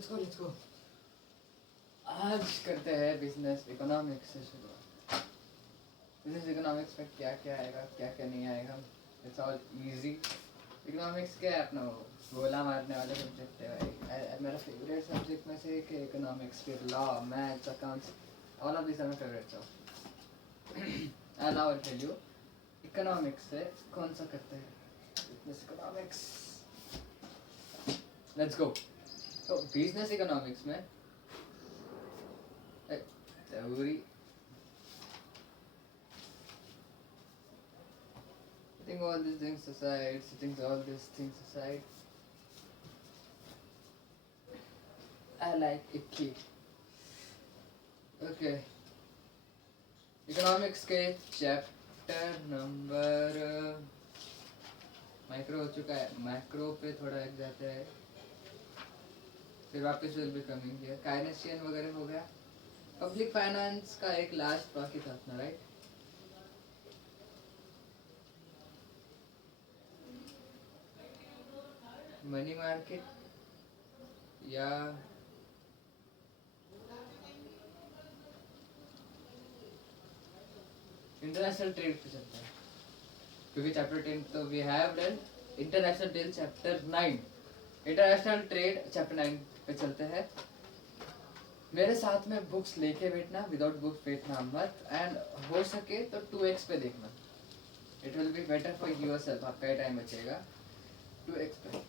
Let's go. आज करते हैं बिजनेस इकोनॉमिक्स से शुरुआत। बिजनेस इकोनॉमिक्स में क्या क्या आएगा, क्या क्या नहीं आएगा, इट्स ऑल इजी। इकोनॉमिक्स क्या है, अपना वो गोला मारने वाले सब्जेक्ट है भाई। मेरा फेवरेट सब्जेक्ट में से एक है इकोनॉमिक्स, फिर law, maths, accounts, all of this are my favourites of. And now I tell you economics से कौन सा करते हैं बिजनेस इकोनॉमिक्स। Let's go. तो बिजनेस इकोनॉमिक्स में theory, setting all these things aside, I like Icky. Okay, economics के chapter number micro हो चुका है, मैक्रो पे थोड़ा एक जाते हैं, फिर वापस विल बी कमिंग हियर। काइनेशियन वगैरह हो गया। पब्लिक फाइनेंस का एक लास्ट बाकी था अपना, राइट। मनी मार्केट या इंटरनेशनल ट्रेड पे चलता है, क्योंकि चैप्टर 10 तो we have done. International trade chapter 9, international trade chapter 9 पे चलते हैं। मेरे साथ में बुक्स लेके बैठना, विदाउट बुक्स बैठना मत, एंड हो सके तो 2x पे देखना। It will be better for yourself, आपका ही टाइम बचेगा। 2x पे।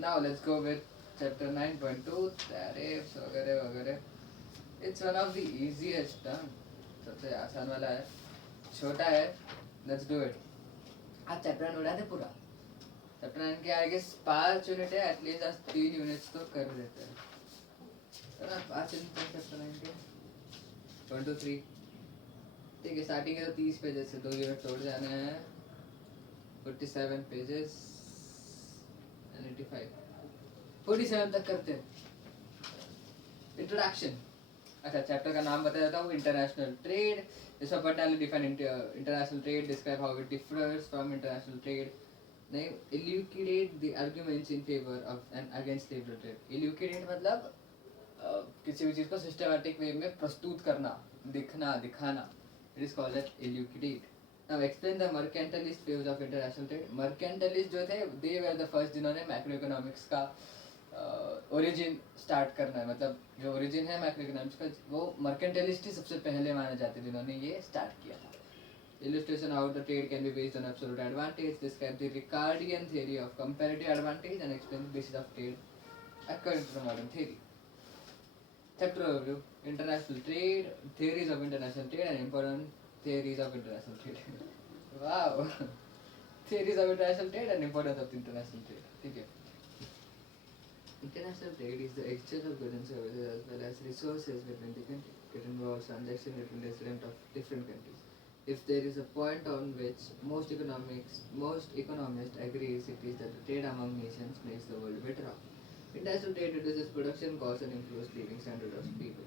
Now let's go with chapter 9.2 टैरिफ्स वगैरह वगैरह। It's one of the easiest, सबसे आसान वाला है, छोटा है। Let's do it. आज चैप्टर 9 उड़ा दे पूरा। चैप्टर 9 के आगे 5 यूनिट है, एटलीस्ट आज 3 यूनिट्स तो कर देते हैं। 5 यूनिट चैप्टर 9 के 1 2 3, ठीक है। स्टार्टिंग है तो 30 पेजेस से 2 यूनिट तोड़ जाने हैं। 47 पेजेस, 85, 47 तक करते हैं। इंट्रोडक्शन। अच्छा, चैप्टर का नाम बता देता हूँ, इंटरनेशनल ट्रेड। इसमें particularly define international trade, describe how it differs from international trade. नहीं, elucidate the arguments in favor of and against liberal trade. elucidate मतलब किसी भी चीज को सिस्टमैटिक वे में प्रस्तुत करना, दिखाना। It is called as elucidate. Now explain the mercantilist views of international trade. mercantilist जो थे, they were the first जिन्होंने मैक्रो इकोनॉमिक्स का ओरिजिन स्टार्ट करना है, मतलब जो ओरिजिन है मैक्रो इकोनॉमिक्स का, वो मर्केंटलिस्ट ही सबसे पहले माने जाते हैं जिन्होंने ये स्टार्ट किया था। Illustration how the trade can be based on absolute advantage. Describe the Ricardian theory of comparative advantage and explain the basis of trade according to the modern theory. Chapter overview: International trade, theories of international trade, and important theories of international trade. Wow, theories of international trade and importance of international trade. ठीक है. International trade is the exchange of goods and services as well as resources between the countries. It involves transactions between residents of different countries. If there is a point on which most economists agree, it is that the trade among nations makes the world better off. International trade reduces production costs and improves living standards of people.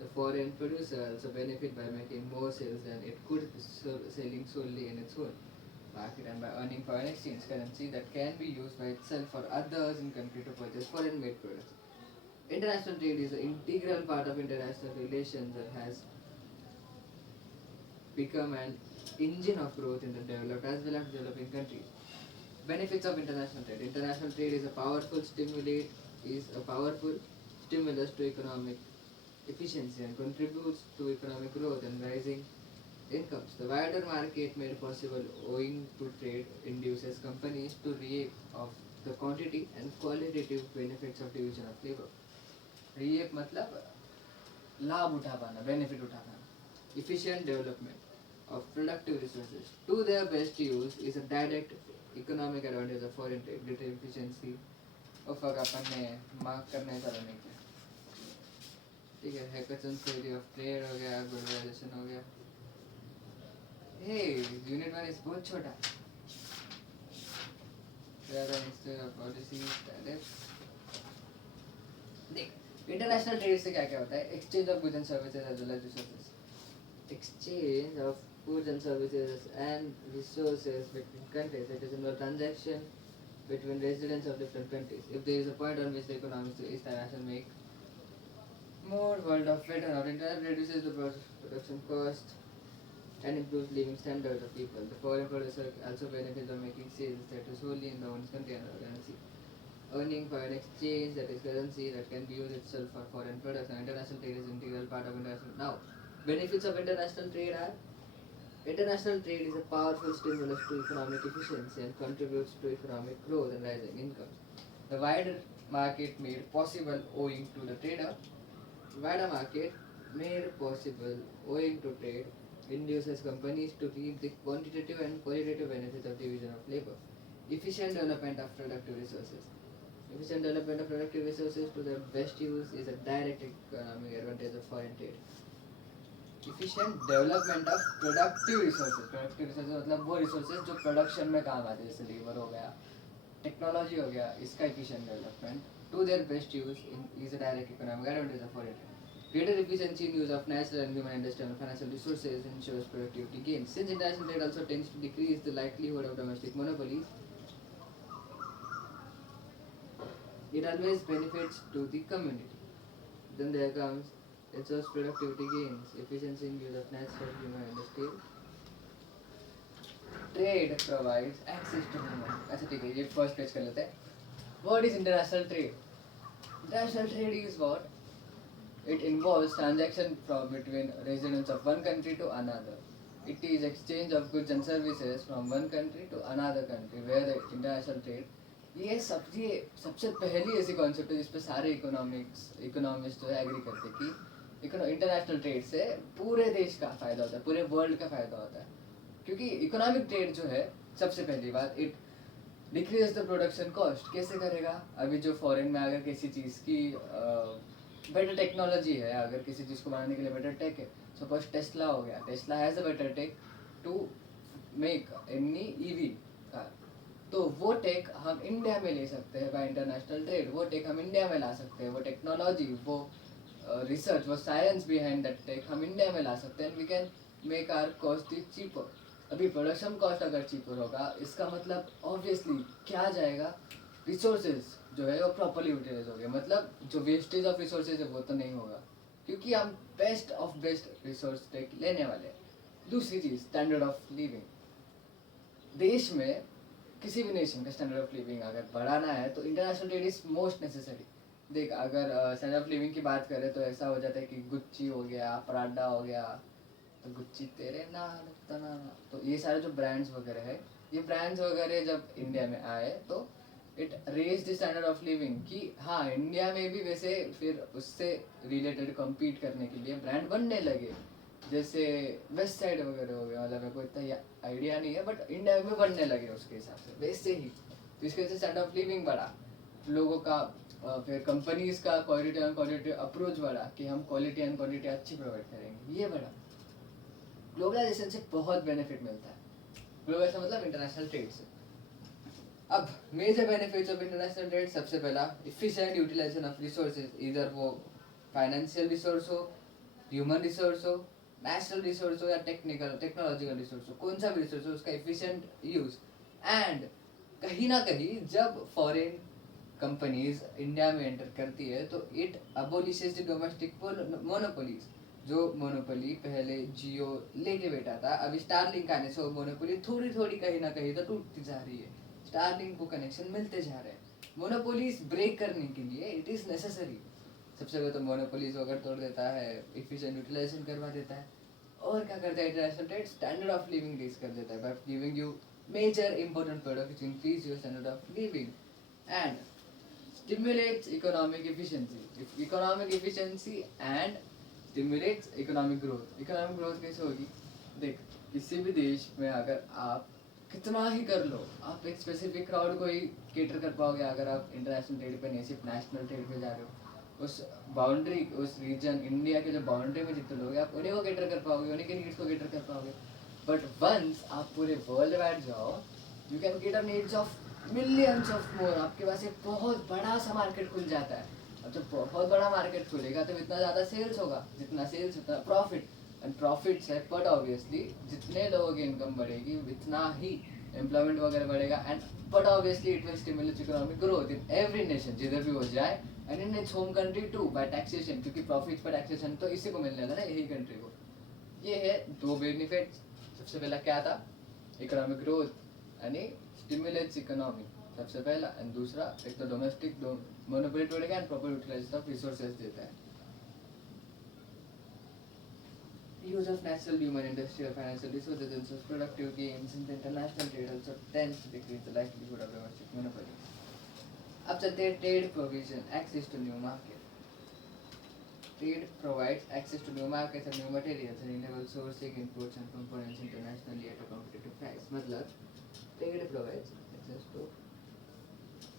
The foreign producer also benefit by making more sales than it could selling solely in its own market and by earning foreign exchange currency that can be used by itself for others in country to purchase foreign made products. International trade is an integral part of international relations that has become an engine of growth in the developed as well as developing countries. Benefits of international trade. International trade is a powerful stimulus to economic efficiency and contributes to economic growth and rising incomes. The wider market made possible owing to trade induces companies to reap of the quantity and qualitative benefits of division of labor. Reap मतलब लाभ उठा पाना, बेनिफिट उठा पाना. Efficient development of productive resources to their best use is a direct economic advantage of foreign trade. Greater efficiency of अपन ने मार्क करने का नहीं किया, ठीक है. हैकथन थ्योरी ऑफ ट्रेड हो गया, ग्लोबलाइजेशन हो गया. हे, यूनिट 1 इज बहुत छोटा. पॉलिसी देख, इंटरनेशनल ट्रेड से क्या क्या होता है. Exchange of goods and services as well as resources. Exchange of goods and services and resources between countries. It is a transaction between residents of different countries. If there is a point on which the economics of each nation make More world of better or internet reduces the production cost and improves living standards of people. The foreign producer also benefits by making sales that is wholly in the own country and currency. Earning foreign exchange, that is currency that can be used itself for foreign products, and international trade is an integral part of international. Now, benefits of international trade are: international trade is a powerful stimulus to economic efficiency and contributes to economic growth and rising incomes. The wider market made possible owing to the trader, wider market made possible owing to trade induces companies to reap the quantitative and qualitative benefits of division of labor. Efficient development of productive resources. Efficient development of productive resources to their best use is a direct economic advantage of foreign trade. Efficient development of productive resources मतलब वो resources जो production में काम आते हैं, जैसे labor हो गया, technology हो गया, इसका efficient development to their best use is a direct economic advantage of foreign trade. Greater efficiency in use of natural and human industrial and financial resources ensures productivity gains. Since international trade also tends to decrease the likelihood of domestic monopolies, it always benefits to the community. Then there comes ensures productivity gains, efficiency in use of natural, human, and industrial. Trade provides access to human. अच्छा ठीक है, ये first page कर लेते हैं. What is international trade? International trade is what? It involves transaction between residents of one country to another. It is exchange of goods and services from one country to another country where the international trade. ये सबसे पहली ऐसी कॉन्सेप्ट है जिसपे सारे इकोनॉमिस्ट जो है एग्री करते कि इंटरनेशनल ट्रेड से पूरे देश का फायदा होता है, पूरे वर्ल्ड का फायदा होता है. क्योंकि इकोनॉमिक ट्रेड जो है, सबसे पहली बात, it decrease the production cost. कैसे करेगा? अभी जो फॉरेन में अगर किसी चीज़ की बेटर टेक्नोलॉजी है, अगर किसी चीज़ को बनाने के लिए बेटर टेक है, सपोज टेस्ला हो गया, Tesla has a better tech to make any EV car, तो वो टेक हम इंडिया में ले सकते हैं बाय इंटरनेशनल ट्रेड. वो टेक हम इंडिया में ला सकते हैं, वो टेक्नोलॉजी, वो रिसर्च, वो साइंस बिहाइंड दैट टेक हम इंडिया में ला सकते हैं. We can make our cost cheaper. अभी प्रोडक्शन कॉस्ट अगर चीपर होगा, इसका मतलब ऑब्वियसली क्या जाएगा, रिसोर्सेज जो है वो प्रॉपरली यूटिलाइज हो गया. मतलब जो वेस्टेज ऑफ रिसोर्सेज है वो तो नहीं होगा, क्योंकि हम best of best resource tech लेने वाले हैं. दूसरी चीज़, स्टैंडर्ड ऑफ लिविंग. देश में किसी भी नेशन का स्टैंडर्ड ऑफ लिविंग अगर बढ़ाना है तो international trade is most necessary. देख, अगर स्टैंडर्ड ऑफ लिविंग की बात करें तो ऐसा हो जाता है कि गुच्ची हो गया, पराडा हो गया, तो गुच्ची तेरे ना, तो ये सारे जो ब्रांड्स वगैरह है, ये ब्रांड्स वगैरह जब इंडिया में आए तो it raise the standard of living कि हाँ, इंडिया में भी वैसे फिर उससे रिलेटेड कम्पीट करने के लिए ब्रांड बनने लगे. जैसे वेस्ट साइड वगैरह हो गया, मतलब मेरे को इतना आइडिया नहीं है, बट इंडिया में बनने लगे उसके हिसाब से वैसे ही. तो इसके वजह से स्टैंडर्ड ऑफ लिविंग बढ़ा, लोगों का फिर कंपनीज का क्वालिटी एंड क्वालिटी अप्रोच बढ़ा कि हम क्वालिटी एंड क्वांटिटी अच्छी प्रोवाइड करेंगे, ये बढ़ा. ग्लोबलाइजेशन से बहुत बेनिफिट मिलता है. ग्लोबलाइजेशन मतलब इंटरनेशनल ट्रेड से. अब major benefits of international trade, सबसे पहला इफिशिएंट यूटिलाइजेशन ऑफ रिसोर्सेज, इधर वो फाइनेंशियल रिसोर्स हो, ह्यूमन रिसोर्स हो, नेचुरल रिसोर्स हो या टेक्नोलॉजिकल रिसोर्स हो, कौन सा भी रिसोर्स हो उसका इफिशिएंट यूज. एंड कहीं ना कहीं जब फॉरेन कंपनीज इंडिया में एंटर करती है तो इट अबोलिशेस द डोमेस्टिक मोनोपोलीज. जो मोनोपोली पहले जियो लेके बैठा था, अभी स्टारलिंक आने से वो मोनोपोली थोड़ी थोड़ी कहीं ना कहीं तो टूटती जा रही है. स्टारलिंक को कनेक्शन मिलते जा रहे हैं. मोनोपोलीज ब्रेक करने के लिए इट इज़ नेसेसरी. सबसे पहले तो मोनोपोलीज अगर तोड़ देता है, इफिशिएंट यूटिलाइजेशन करवा देता है, और क्या करता है international trade, standard of living raise कर देता है by giving you major important product which increase your standard of living and stimulates economic efficiency and stimulates economic growth. economic growth कैसे होगी? देख, किसी भी देश में अगर आप कितना ही कर लो, आप एक स्पेसिफिक क्राउड को ही केटर कर पाओगे अगर आप इंटरनेशनल ट्रेड पे नहीं, सिर्फ नेशनल ट्रेड पे जा रहे हो. उस बाउंड्री, उस रीजन, इंडिया के जो बाउंड्री में जितने लोग हैं, आप उन्हीं को केटर कर पाओगे, उन्हीं के नीड्स को केटर कर पाओगे. बट वंस आप पूरे वर्ल्ड वाइड जाओ, you can cater needs of millions of more. आपके पास एक बहुत बड़ा सा मार्केट खुल जाता है. अब जब बहुत बड़ा मार्केट खुलेगा तो इतना ज़्यादा सेल्स होगा, जितना सेल्स उतना प्रॉफिट, एंड प्रॉफिट से बट ऑब्वियसली जितने लोगों की इनकम बढ़ेगी उतना ही एम्प्लॉयमेंट वगैरह बढ़ेगा and but obviously it will stimulate economic growth in every nation जिधर भी वो जाए and in its home country to by taxation, क्योंकि प्रॉफिट पर टैक्सेशन तो इसी को मिलने वाला ना, यही कंट्री को। ये है दो बेनिफिट। सबसे पहला क्या था, इकोनॉमिक ग्रोथ यानी स्टिमुलेट्स इकोनॉमी, सबसे पहला। एंड दूसरा एक तो डोमेस्टिक मोनोपोली तोड़ेगा and proper utilisation of resources देता है। Use of natural, human, industrial, financial resources and such productive gains in the international trade also tends to decrease the likelihood of domestic monopoly. अब चलते हैं trade provision, access to new market. Trade provides access to new markets and new materials and enables sourcing inputs and components internationally at a competitive price. मतलब trade provides access to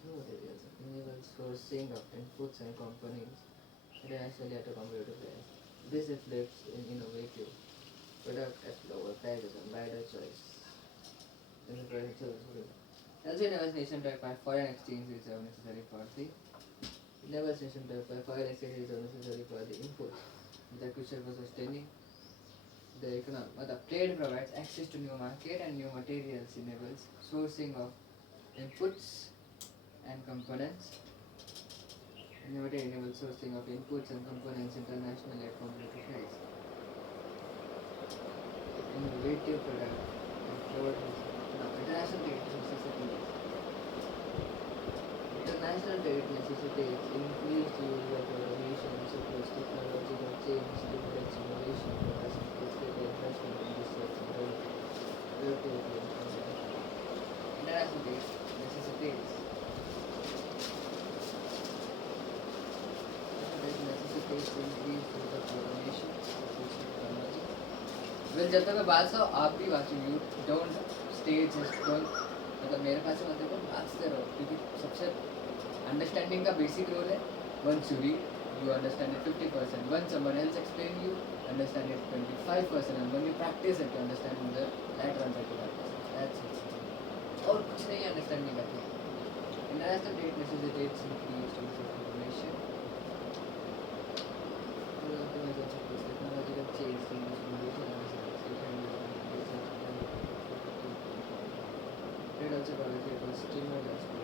new materials, enables sourcing of inputs and components internationally at a competitive price. This reflects in innovative product at lower prices and wider choice. Also enables nation to acquire foreign exchange reserve necessary for the necessary for the inputs, which are crucial for sustaining the economy. The trade provides access to new market and new materials, enables sourcing of inputs and components. Enables sourcing of inputs and components internationally at competitive price. Innovative product and fraud. International trade necessities. International trade necessitates increased use of automation, supports technological change, stimulates innovation, and facilitates greater investment in research and development. Productivity and consumption. International trade necessitates increased use of automation, supports technology. Well, जब तक मैं बात कर आप भी watching, you don't stay just don't, मतलब मेरे पास से मतलब बात रहो, क्योंकि सबसे अंडरस्टैंडिंग का बेसिक रोल है once you read you understand it 50%, when someone else explain you understand it 25%, and when you practice it you understand the later on 35%. That's it, और कुछ नहीं अंडरस्टैंडिंग का। International trade necessitates increased use of information, technological change, innovation and trade also provides stimulus to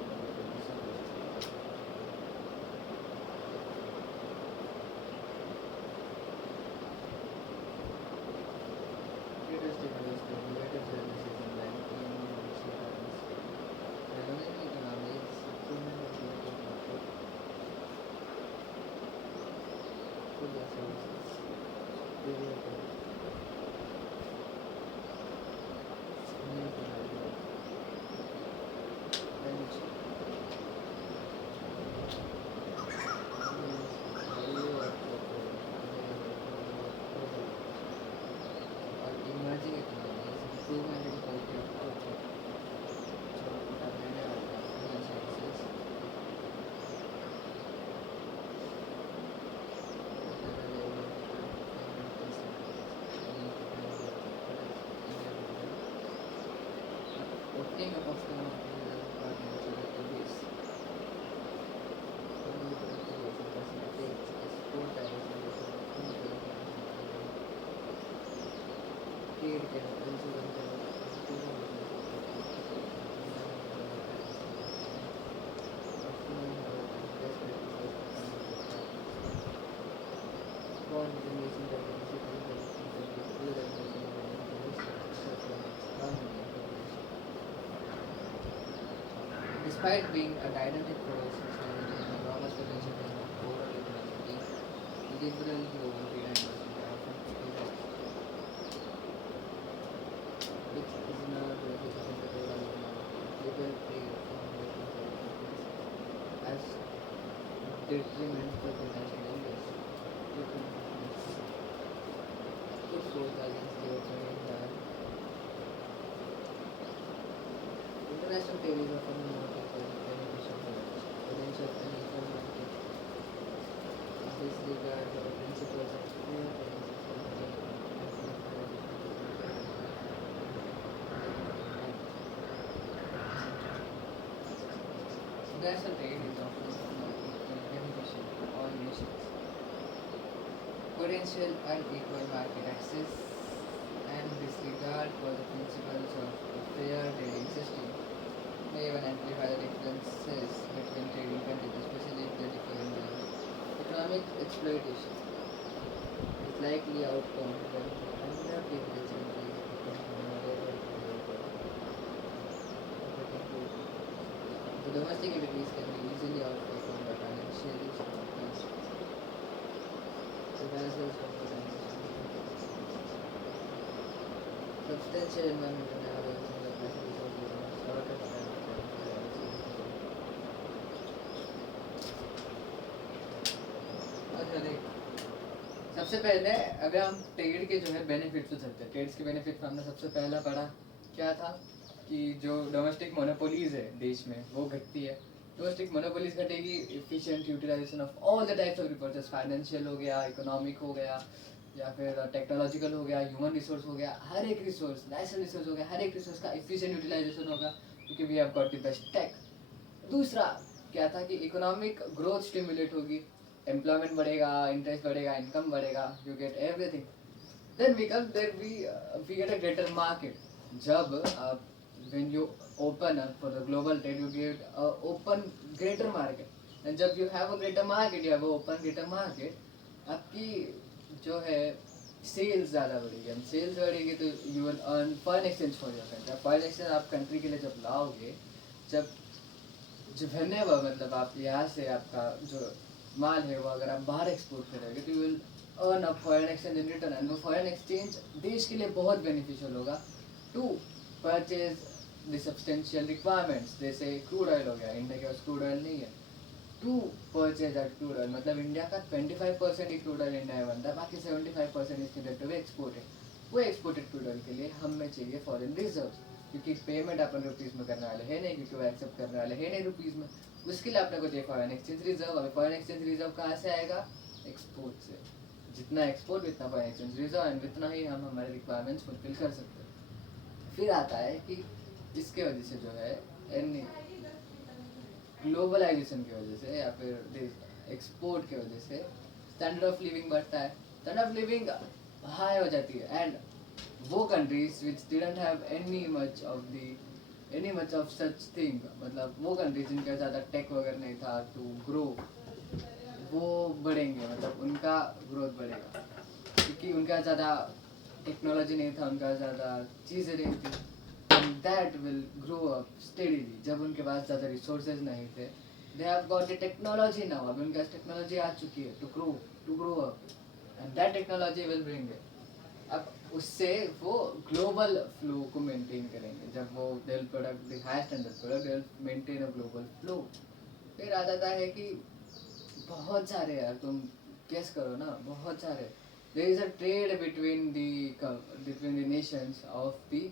Despite being a dynamic force, society and enormous potential in the overall economy, liberal global trade and investment are often criticized, which is not representative of liberal trade as detriment for the national interest. Put forth against the opening that international trade is often more beneficial for potential unequal market. Disregard the principles of fair trade. International trade is often more beneficial for all nations. Potential unequal market access and disregard for the principles of a fair trading system exploitation is likely outcome when underprivileged countries become vulnerable to labor trafficking. The domestic entities can be easily outperformed by financially strong countries. So Venezuela's substantial environmental damage and the natural resources are short of अच्छा देख, सबसे पहले अगर हम ट्रेड के जो है बेनिफिट्स तो चलते हैं, ट्रेड्स के बेनिफिट में हमने सबसे पहला पढ़ा क्या था कि जो डोमेस्टिक मोनोपोलीज है देश में वो घटती है। डोमेस्टिक मोनोपोलीज घटेगी, efficient utilisation of all the types of resources, financial हो गया, इकोनॉमिक हो गया, या फिर टेक्नोलॉजिकल हो गया, ह्यूमन रिसोर्स हो गया, हर एक रिसोर्स, नेचुरल रिसोर्स हो गया, हर एक रिसोर्स का एफिशिएंट यूटिलाइजेशन होगा क्योंकि we have got the best tech. दूसरा क्या था कि इकोनॉमिक ग्रोथ स्टिमुलेट होगी, एम्प्लॉयमेंट बढ़ेगा, इंटरेस्ट बढ़ेगा, इनकम बढ़ेगा, you get everything. Then we get a greater market. जब when you open up for the global trade you get a open greater market, and जब you have a greater market, you have a open greater market, आपकी जो है सेल्स ज़्यादा बढ़ेगी, हम सेल्स बढ़ेगी तो you will earn foreign exchange for your country. Foreign exchange आप कंट्री के लिए जब लाओगे, जब जो whenever मतलब आप यहाँ से आपका जो माल है वो अगर आप बाहर एक्सपोर्ट करोगे तो you will earn a foreign exchange in return, and वो फॉरेन एक्सचेंज देश के लिए बहुत बेनिफिशियल होगा to purchase the substantial requirements. जैसे क्रूड ऑयल हो गया, इंडिया के पास क्रूड ऑयल नहीं है, to purchase that crude oil मतलब इंडिया का 25% ही क्रूड ऑयल इंडिया में बनता है, बाकी 75% इसके डेट वे एक्सपोर्टेड। वो एक्सपोर्टेड क्रूड ऑयल के लिए हमें चाहिए फॉरेन रिजर्व्स, क्योंकि पेमेंट अपन रुपीज़ में करने वाले हैं नहीं, क्योंकि वो एक्सेप्ट करने वाले हैं नहीं रुपीज़ में। उसके लिए अपने को चाहिए फॉरेन एक्सचेंज रिजर्व। अभी फॉरेन एक्सचेंज रिजर्व कहाँ से आएगा? एक्सपोर्ट से। जितना एक्सपोर्ट उतना फॉरेन एक्सचेंज रिजर्व, एंड उतना ही हम हमारे रिक्वायरमेंट्स फुलफिल कर सकते हैं। फिर आता है कि इसके वजह से जो है ग्लोबलाइजेशन की वजह से या फिर एक्सपोर्ट की वजह से स्टैंडर्ड ऑफ लिविंग बढ़ता है, स्टैंडर्ड ऑफ लिविंग हाई हो जाती है, एंड वो countries which didn't have any much of such thing, मतलब वो कंट्रीज जिनका ज़्यादा टेक वगैरह नहीं था टू ग्रो, वो बढ़ेंगे, मतलब उनका ग्रोथ बढ़ेगा क्योंकि उनका ज़्यादा टेक्नोलॉजी नहीं था, उनका ज़्यादा चीज़ें नहीं थी, and that will grow up steadily। जब उनके पास ज़्यादा रिसोर्सेज नहीं थे, they have got the technology now, अब उनके पास टेक्नोलॉजी आ चुकी है to grow up, and that technology will bring it। अब उससे वो ग्लोबल फ्लो को मेंटेन करेंगे, जब वो Dell product the high standard product Dell maintain a global flow. फिर आ जाता है कि बहुत सारे यार, तुम गेस करो ना, बहुत सारे। There is a trade between the nations of the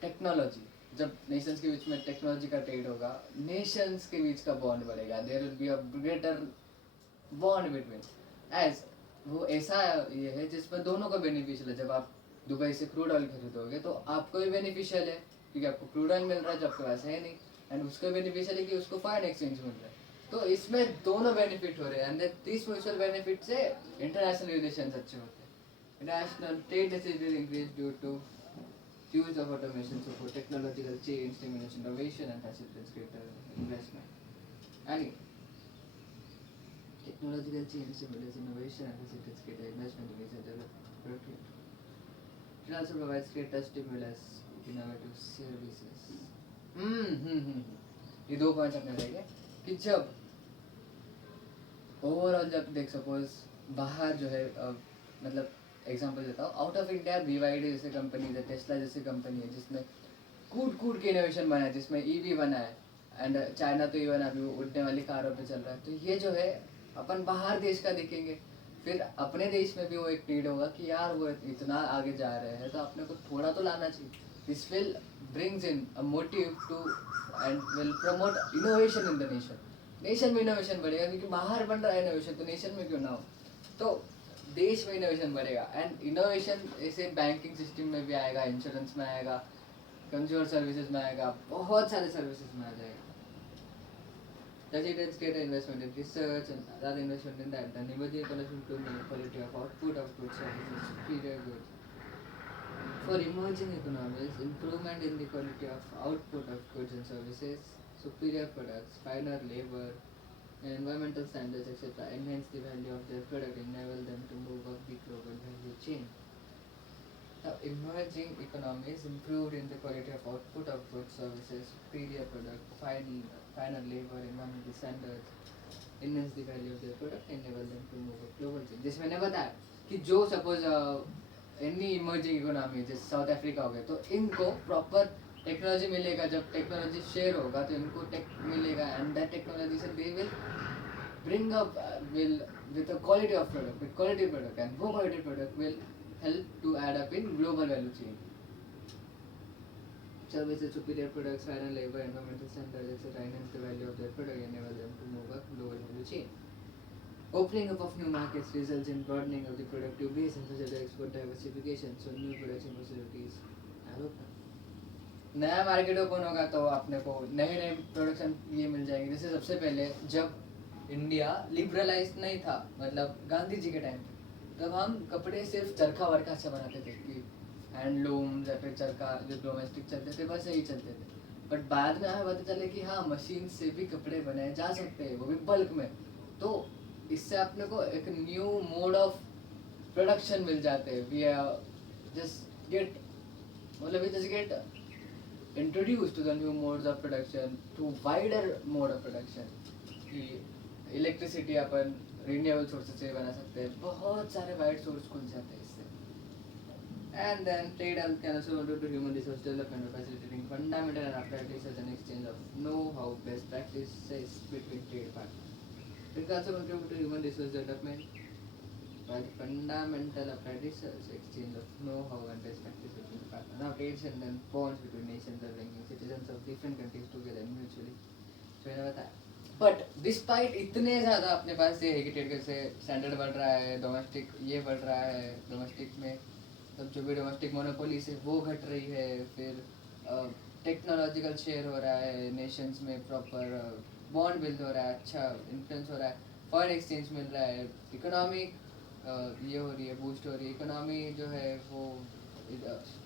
technology. जब नेशंस के बीच में टेक्नोलॉजी का ट्रेड होगा, नेशंस के बीच का बॉन्ड बढ़ेगा, there will be a greater bond between, as वो ऐसा ये है जिसमें दोनों का बेनिफिशियल है। जब आप दुबई से क्रूड ऑयल खरीदोगे तो आपको भी बेनिफिशियल है क्योंकि आपको क्रूड ऑयल मिल रहा है जो आपके पास है नहीं, एंड उसको बेनिफिशियल है कि उसको फॉरेन एक्सचेंज मिल रहा है। तो इसमें दोनों बेनिफिट हो रहे हैं, एंड दिस म्यूचुअल बेनिफिट से इंटरनेशनल रिलेशंस अच्छे होते हैं। International trade will increase due to use of automation, support technological change, stimulate innovation, and facilitate greater investment. And technological change stimulates innovation and facilitates greater investment in research and development. It also provides greater stimulus to innovative services. ये दो पॉइंट्स अपने रहेंगे कि जब ओवरऑल जब देख सपोज बाहर जो है मतलब एग्जांपल देता हूँ, आउट ऑफ इंडिया BYD जैसे कंपनी है, टेस्ला जैसी कंपनी है जिसमें कूद के इनोवेशन बना है, जिसमें EV बना है, एंड चाइना तो इवन अभी उड़ने वाली कारों पे चल रहा है। तो ये जो है अपन बाहर देश का देखेंगे, फिर अपने देश में भी वो एक नीड होगा कि यार वो इतना आगे जा रहे हैं तो अपने को थोड़ा तो लाना चाहिए। This will brings in a motive to and will promote innovation in the nation में इनोवेशन बढ़ेगा क्योंकि बाहर बन रहा है इनोवेशन तो नेशन में क्यों ना हो। तो देश में इनोवेशन बढ़ेगा, एंड इनोवेशन ऐसे बैंकिंग सिस्टम में भी आएगा, इंश्योरेंस में आएगा, कंज्यूमर सर्विसेज में आएगा, बहुत सारे सर्विसेज में आ जाएगा। Thus it is greater investment in research and other investment in that. Then emerging economies improvement in quality of output of goods services superior goods. For emerging economies, improvement in the quality of output of goods and services, superior products, finer labor, environmental standards, etc., enhance the value of their product, enable them to move up the global value chain. Now, emerging economies improved in the quality of output of goods, services, superior product, finer labor, environmental standards, enhance the value of their product, enable them to move up global chain. जैसे मैंने बताया कि जो suppose any emerging economy जैसे south Africa हो गया, तो इनको प्रॉपर टेक्नोलॉजी मिलेगा, जब टेक्नोलॉजी शेयर होगा तो इनको टेक मिलेगा, एंड दैट टेक्नोलॉजी से they will bring up will with a quality of product, with quality product, and more quality product will help to add up in global value chain. Services, superior products, finer labor, environmental standards, etc. enhance the value of their product, enable them to move up global value chain. Opening up of new markets results in broadening of the productive base and further export diversification. So new production facilities are open. नया market open होगा तो अपने को नए नए प्रोडक्शन ये मिल जाएंगे. जैसे सबसे पहले जब इंडिया लिबरलाइज नहीं था, मतलब गांधी जी के टाइम पे, तब हम कपड़े सिर्फ चरखा वर्खा से बनाते थे कि हैंडलूम्स या फिर चरखा जो डोमेस्टिक चलते थे बस यही चलते थे. बट बाद में हमें पता चले कि हाँ मशीन से भी कपड़े बनाए जा सकते हैं, वो भी बल्क में. तो इससे अपने को एक न्यू मोड ऑफ प्रोडक्शन मिल जाते हैं. वी जस्ट गेट मतलब we just get introduced to the new modes of production, to wider mode of production. कि इलेक्ट्रिसिटी अपन रिन्यूएबल सोर्सेज से बना सकते हैं, बहुत सारे वाइड सोर्स खुल जाते हैं इससे. And then trade can also contribute to human resource development by facilitating fundamental and applied research and exchange of know-how, best practices between trade partners. It can also contribute to human resource development by the fundamental applied research, exchange of know-how and best practices between partners. Now trades and then bonds between nations are bringing citizens of different countries together mutually. So मैंने बताया. But despite इतने ज़्यादा अपने पास ये है कि ट्रेड से स्टैंडर्ड बढ़ रहा है, डोमेस्टिक ये बढ़ रहा है, डोमेस्टिक में तब जो भी डोमेस्टिक मोनोपोलीज है वो घट रही है, फिर टेक्नोलॉजिकल शेयर हो रहा है नेशंस में, प्रॉपर बॉन्ड बिल्ड हो रहा है, अच्छा इन्फ्लुएंस हो रहा है, फॉरेन एक्सचेंज मिल रहा है, इकोनॉमिक ये हो रही है, बूस्ट हो रही है, इकोनॉमी जो है वो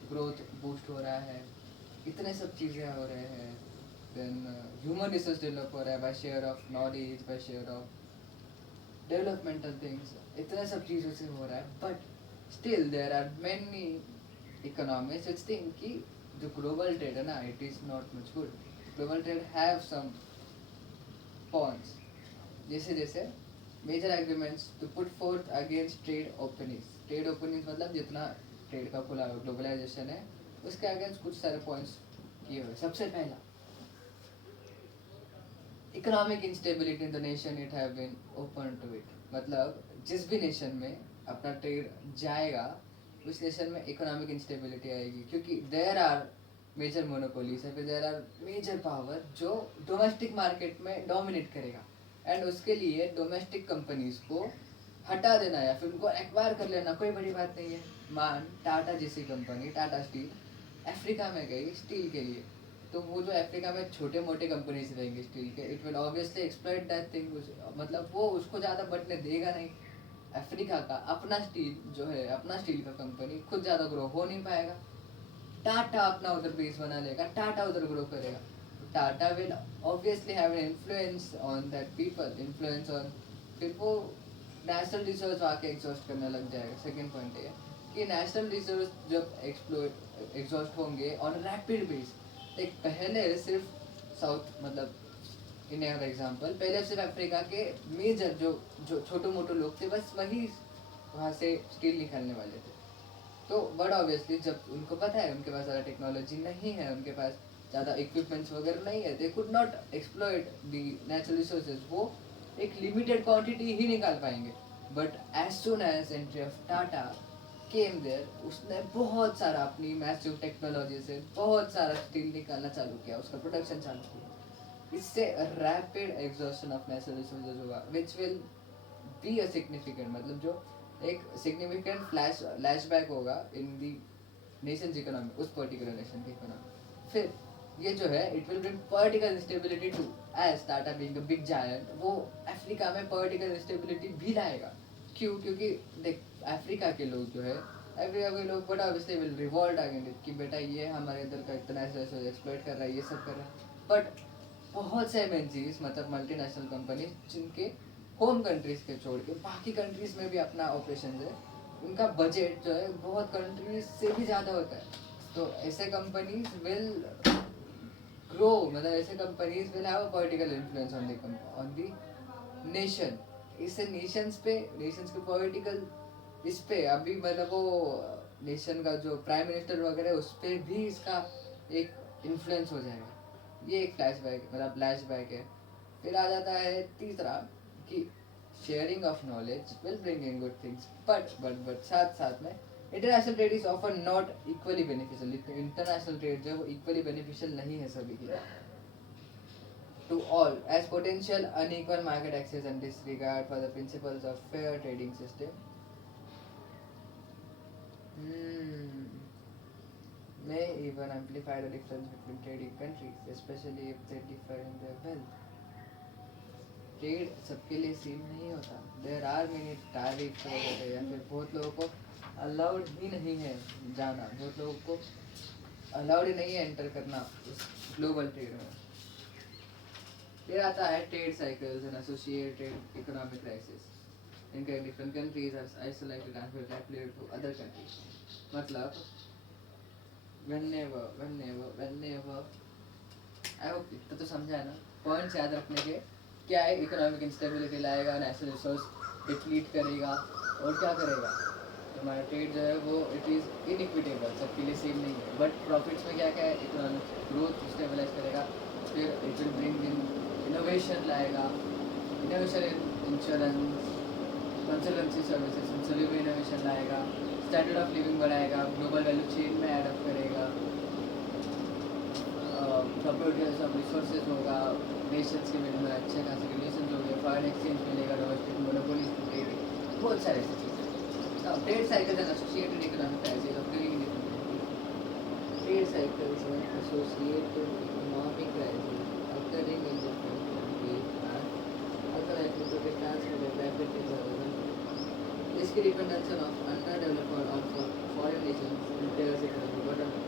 ग्रोथ बूस्ट हो रहा है, इतने सब चीज़ें हो रहे हैं. देन ह्यूमन रिसोर्स डेवलप हो रहा है by share of knowledge, by share of developmental things, इतने सब चीज़ों से हो रहा है. But still there are many economics which think कि जो ग्लोबल ट्रेड है ना, it is not much good. Global trade have some points. जैसे जैसे major agreements to put forth against trade openings. Trade openings मतलब जितना ट्रेड का खुला ग्लोबलाइजेशन है उसके अगेंस्ट कुछ सारे पॉइंट्स किए हुए. सबसे पहला economic instability in the nation it have been open to it. मतलब जिस भी नेशन में अपना ट्रेड जाएगा उस नेशन में इकोनॉमिक इंस्टेबिलिटी आएगी, क्योंकि देयर आर मेजर मोनोपोलीज है, फिर देयर आर मेजर पावर जो डोमेस्टिक मार्केट में डोमिनेट करेगा. एंड उसके लिए डोमेस्टिक कंपनीज को हटा देना या फिर उनको एक्वायर कर लेना कोई बड़ी बात नहीं है. मान टाटा जैसी कंपनी, टाटा स्टील अफ्रीका में गई स्टील के लिए, तो वो जो अफ्रीका में छोटे मोटे कंपनीज रहेंगे स्टील के, it will obviously exploit that thing. मतलब वो उसको ज़्यादा बढ़ने देगा नहीं. अफ्रीका का अपना स्टील जो है, अपना स्टील का कंपनी खुद ज़्यादा ग्रो हो नहीं पाएगा. टाटा अपना उधर बेस बना लेगा, टाटा उधर ग्रो करेगा. Tata will obviously have an influence on that people, influence on, फिर वो नेशनल रिसोर्स आके एग्जॉस्ट करने लग जाएगा. सेकेंड पॉइंट है कि नेशनल रिसोर्स जब एग्जॉस्ट होंगे ऑन रैपिड बेस. एक पहले सिर्फ साउथ मतलब इन एग्जाम्पल पहले सिर्फ अफ्रीका के मेजर जो जो छोटे मोटे लोग थे बस वही वहाँ से स्टील निकालने वाले थे. तो बट ऑब्वियसली जब उनको पता है उनके पास ज़्यादा टेक्नोलॉजी नहीं है, उनके पास ज़्यादा इक्विपमेंट्स वगैरह नहीं है, they could not exploit the natural resources. वो एक लिमिटेड क्वांटिटी ही निकाल पाएंगे. But as soon as entry of Tata came there, उसने बहुत सारा अपनी मैसिव टेक्नोलॉजी से बहुत सारा स्टील निकालना चालू किया, उसका प्रोडक्शन चालू किया. इससे rapid exhaustion of natural resources होगा which will be a significant, मतलब जो एक सिग्निफिकेंट फ्लैशबैक होगा इन दी नेशंस इकोनॉमी, उस पर्टिकुलर नेशन की इकोनॉमी. फिर ये जो है it will bring political instability too, as Tata being a big giant वो अफ्रीका में पॉलिटिकल इंस्टेबिलिटी भी लाएगा. क्यों? क्योंकि देख अफ्रीका के लोग जो है, अफ्रीका के लोग but obviously will revolt against कि बेटा ये हमारे इधर का इतना ऐसा एक्सप्लॉइट कर रहा है, ये सब कर रहा है. बट बहुत से एमएनसीज मतलब मल्टीनेशनल कंपनी जिनके होम कंट्रीज के छोड़ के बाकी कंट्रीज में भी अपना ऑपरेशन है, उनका बजट जो है बहुत कंट्रीज से भी ज़्यादा होता है। तो ऐसे कंपनीज विल ग्रो, मतलब ऐसे companies will have a political influence on the nation. इससे नेशंस पे, नेशंस के पॉलिटिकल इस पे अभी मतलब वो नेशन का जो प्राइम मिनिस्टर वगैरह है उस पर भी इसका एक इन्फ्लुएंस हो जाएगा। ये एक फ्लैशबैक मतलब फ्लैशबैक है। फिर आ जाता है तीसरा कि sharing of knowledge will bring in good things, but साथ साथ में international trade is often not equally beneficial. International trade जो है वो इक्वली बेनिफिशियल नहीं है सभी के लिए। To all, as potential unequal market access and disregard for the principles of fair trading system may even amplify the difference between trading countries, especially if they differ in their wealth. Trade सबके लिए सेम नहीं होता। There are many tariff वगैरह, या फिर बहुत लोगों को अलाउड ही नहीं है जाना, बहुत लोगों को अलाउड ही नहीं है एंटर करना इस ग्लोबल ट्रेड में। फिर आता है trade cycles and associated economic crisis. इनके different countries are isolated and will replicate to other countries. मतलब whenever आई होप इतना तो समझा है ना। पॉइंट्स याद रखने के क्या है, इकोनॉमिक इंस्टेबिलिटी लाएगा, नेशनल रिसोर्स डिप्लीट करेगा, और क्या करेगा हमारा ट्रेड जो है वो इट इज़ इनइक्विटेबल, सबके लिए सेम नहीं है। बट प्रॉफिट्स में क्या क्या है, इकोनॉमिक ग्रोथ स्टेबलाइज करेगा, फिर it will bring in innovation लाएगा, innovation in insurance, consultancy services, इन सभी में इनोवेशन लाएगा, स्टैंडर्ड ऑफ लिविंग बढ़ाएगा, ग्लोबल वैल्यू चेन में एडअप करेगा, प्रॉपर्टीज ऑफ रिसोर्सेज होगा, नेशंस के बीच में अच्छे खासे रिलेशन हो गए, फॉरेन एक्सचेंज मिलेगा, डोमेस्टिक मोनोपोली ट्रेड, बहुत सारे ऐसी चीज़ें। Trade cycles and associated economic crisis occurring in different trade cycles and associated economic crises occurring in different countries are also likely to be transmitted rapidly to other countries. Risky dependency of underdeveloped or for foreign nations impairs economic autonomy.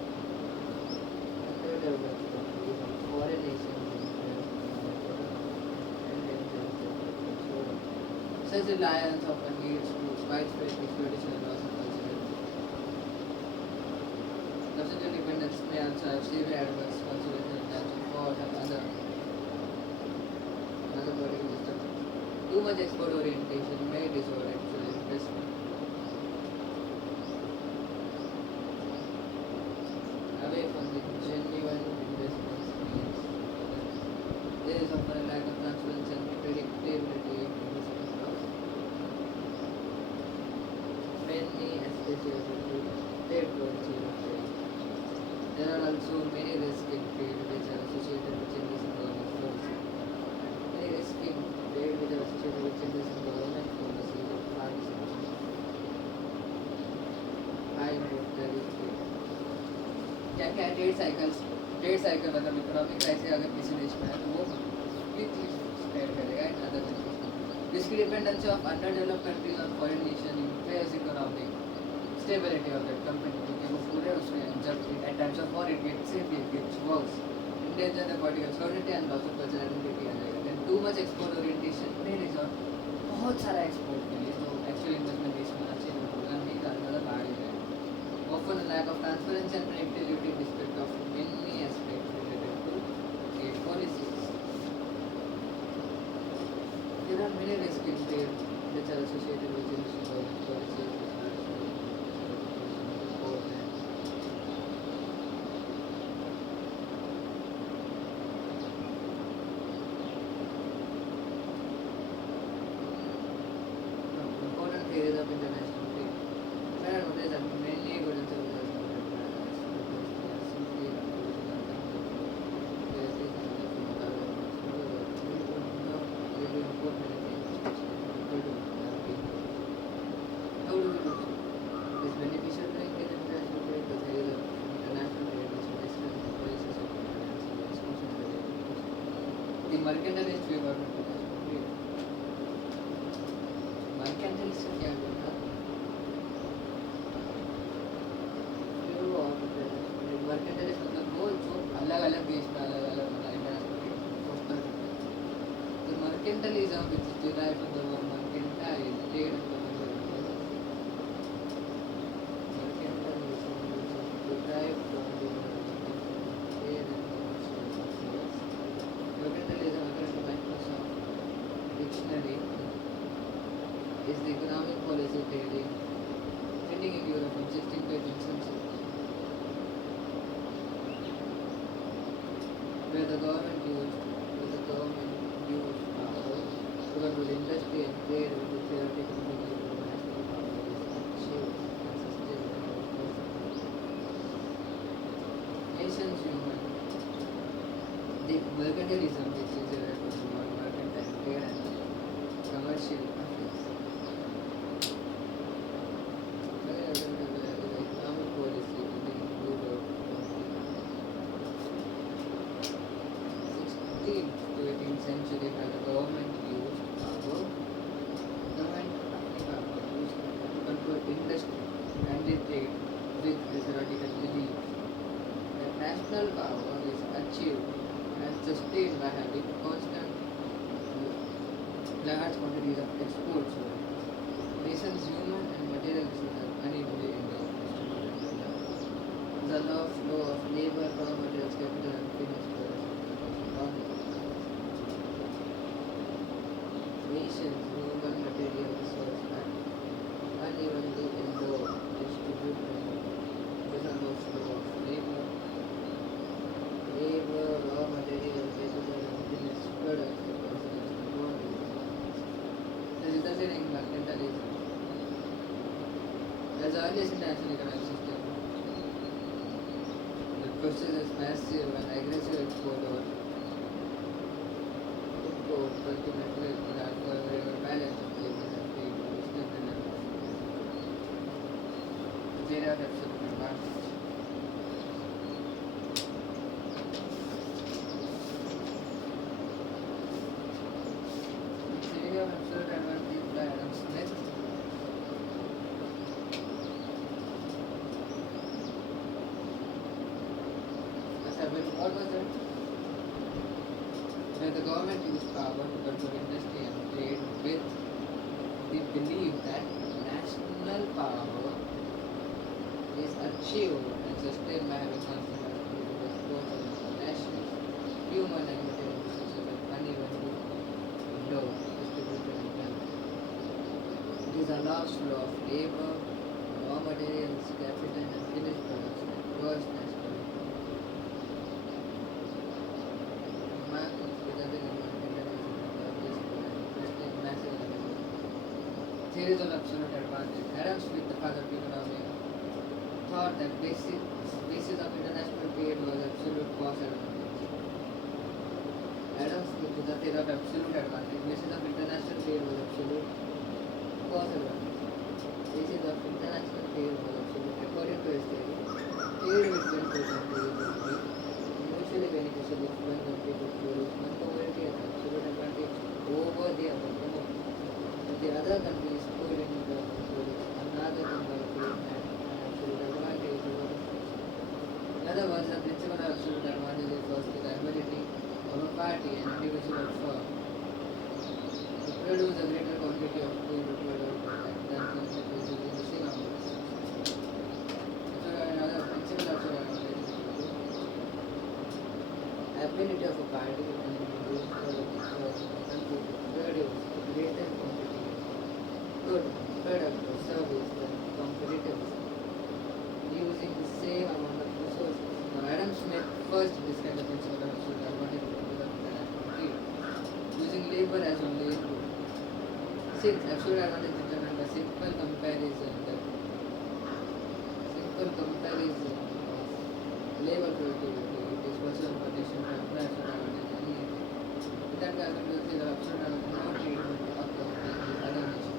Underdeveloped countries or foreign nations impairs economic autonomy. Such reliance often leads to widespread exploitation and loss of cultural. Substantial dependence may also have severe adverse consequences in terms of wars and other political disturbance. Too much export orientation may distort actual investment. Away from the genuine investment schemes, there is often a lack of transparency and predictability in the business laws. Many associated with trade policy of trade. There are also many risks in trade which are associated with changes in government policy. Many risks in trade which are associated with changes in government policy of pharmaceuticals. High import tariff trade. क्या क्या trade cycles, trade cycle मतलब economic crisis अगर किसी देश में है तो वो क्विकली स्प्रेड करेगा in other countries. Risk dependency of underdeveloped countries on foreign nation impairs economic stability of that company, क्योंकि वो पूरे उसमें जब at times of war it gets works endanger the political sovereignty and loss of cultural identity आ जाएगा। Then too much export orientation may result बहुत सारा एक्सपोर्ट के लिए तो एक्चुअल इन्वेस्टमेंट देश में अच्छे होगा नहीं, ज़्यादा बाहर ही जाएगा। Often a lack of transparency and predictability in respect of many aspects related to trade policies. There are many risks in trade which are associated with international policies. Important areas of international trade. Fair notice that many goods and services are not recognized because they are simply not produced in the country. We will import many things which are equal to nothing. How do we do so? It is beneficial to engage in international trade because there is a international trade which will discuss the policies of international responsibility. The mercantilist view about international trade. Mercantilist का क्या होता है? मर्केंटाइलिस्ट मतलब वो जो अलग अलग देश में अलग अलग international Mercantilism, which is derived from the word mercantile, trade and commercial interests. Mercantilism, which is derived from the word mercantile, trade and commercial interests. Mercantilism, according to Microsoft Dictionary, is the economic policy trending in Europe from 16th to 18th century, where the government used power to control industry and trade with the theoretical belief that national power is achieved and sustained by the person. Nations human. The mercantilism, which is a reference to mercantile trade and commercial affairs. The economic policy in Europe from 16th to 18th century, where the government used power to control industry and the trade with the theoretical belief that national power is achieved and sustained by having constant large quantities of exports. Nations human and material resources are unevenly endowed. The flow of labor, raw materials, capital, and finished products. Nations human material resources are unevenly endowed, distributed. This allows flow of labor, raw material, capital, and finished products across the national boundaries. The resulted in mercantilism. As the earliest international economic system, it possesses massive and aggressive export or import, ultimately however balance of labor and trade is dependent on the area of absolute advantage. Theory of absolute advantage by Adam Smith. What was it? Where the government used power to control industry and trade with the belief that national power is achieved and sustained by having constant exports of national, human and material resources that unevenly endowed, distributed and balanced. This allows flow of labor, raw materials, capital and finished products across national. Theories of absolute advantage. Adam Smith, the father of economics, thought that basis of international trade was absolute cost advantage. Adam Smith, the theory of absolute advantage. Basis of international trade was absolute cost advantage. Basis of international trade was absolute. According to his theory, trade between two countries would be mutually beneficial if one country could produce one commodity at absolute advantage over the other commodity. If the other country is poor in the produce another commodity at an absolute advantage over the first. In other words, the principle of absolute advantage refers to the ability of a party, an individual firm, to produce a greater quantity of food product than competitors using the same amount of resources. So another principle of absolute advantage is the ability of a party and an individual firm to produce a greater quantity good product or service than competitors using the same amount of resources. Now, Adam Smith first described the principle of absolute advantage in the international trade, using labor as only input. Since absolute advantage is determined by simple comparison of labor productivity, it is possible for nation to apply absolute advantage immediately. Without calculating the absolute advantage, no trade will occur with the other nations.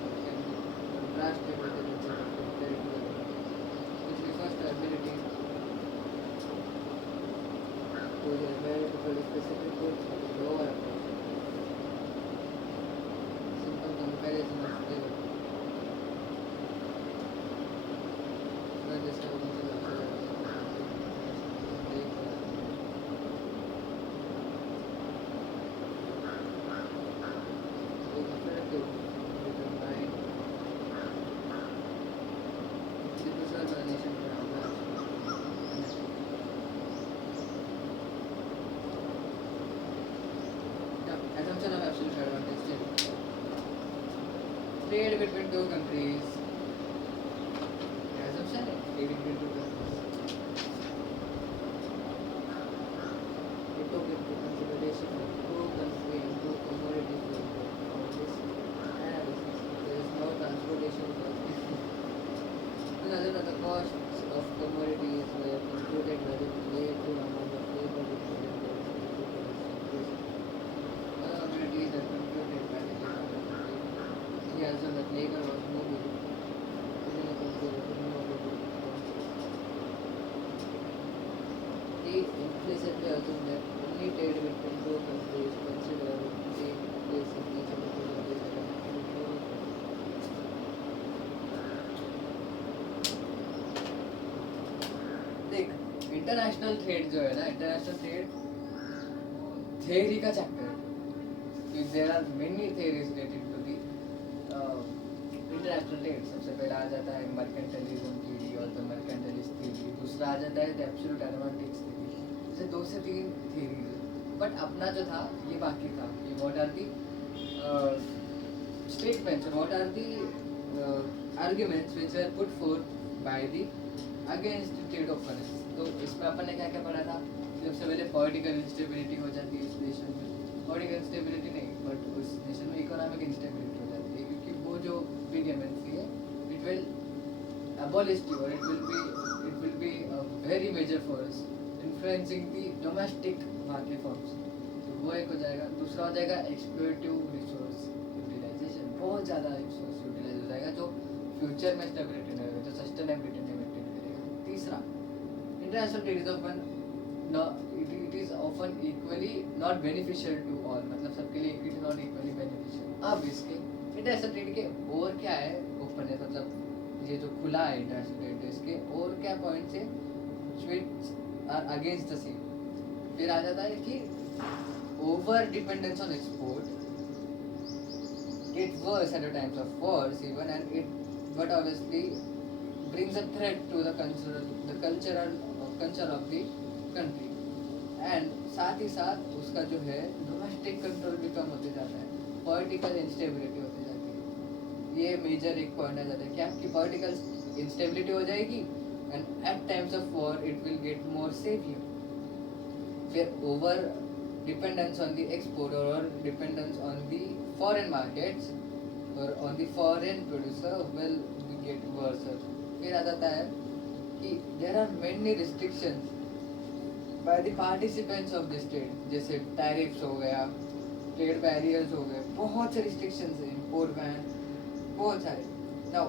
Contrasted with the principle of comparative advantage, which refers to ability to the ability to produce specific goods at a lower cost. Simple comparison of labor. When this happens in the between two countries. Assumption है trade between two countries. It took into consideration of two countries and two commodities for this analysis. There is no transportation cost. Another the costs of commodities were computed by the relative amount of labor required for commodities are computed by the labor. He also that labor was moving. He implicitly assumed that only trade between two countries considered take place in each of the two countries that are देख international trade जो है ना international trade theory का chapter है there are many theories related to the international trade सबसे पहले आ जाता है मर्केंटाइलिज्म थ्योरी और द मर्केंटाइलिस्ट थ्योरी दूसरा आ जाता है द एब्सोल्यूट एडवांटेज थ्योरी जैसे 2 से 3 थ्योरीज बट अपना जो था ये बाकी था कि what are the statements or what are the arguments which were put forth by the against the trade of finance. तो इसमें अपन ने क्या क्या पढ़ा था सबसे पहले पॉलिटिकल इंस्टेबिलिटी हो जाती है इस देश में पॉलिटिकल इंस्टेबिलिटी नहीं बट उस देश में इकोनॉमिक इंस्टेबिलिटी हो जाती है क्योंकि वो जो बिग एमएनसी है it will abolish the or it will be a very major force influencing the domestic market firms. तो वो एक हो जाएगा दूसरा हो जाएगा एक्सप्लोरेटिव रिसोर्स यूटिलाइजेशन बहुत ज़्यादा रिसोर्स यूटिलाइज हो जाएगा जो फ्यूचर में स्टेबिलिटी नहीं होगा जो सस्टेनेबिलिटी नहीं मेंटेन करेगा तीसरा international trade is often it is often equally not beneficial to all मतलब सबके लिए it is not equally beneficial. अब इसके इंटरनेशनल ट्रेड के और क्या है ओपन है मतलब ये जो खुला है इंटरनेशनल ट्रेड इसके और क्या पॉइंट्स है which are against the same. फिर आ जाता है कि over dependence on export get worse at the times of wars even and it but obviously brings a threat to the culture of the country and साथ ही साथ उसका जो है डोमेस्टिक कंट्रोल भी कम होते जाता है पॉलिटिकल इंस्टेबिलिटी होती जाती है ये मेजर एक पॉइंट आ जाता है क्या कि पॉलिटिकल इंस्टेबिलिटी हो जाएगी and at times of war it will get more severe फिर over dependence on the export or dependence on the foreign markets or on the foreign producer will get worse. फिर आ जाता है कि there are many restrictions by the participants of this trade जैसे tariffs हो गया trade barriers हो गए बहुत से restrictions हैं import ban बहुत सारे now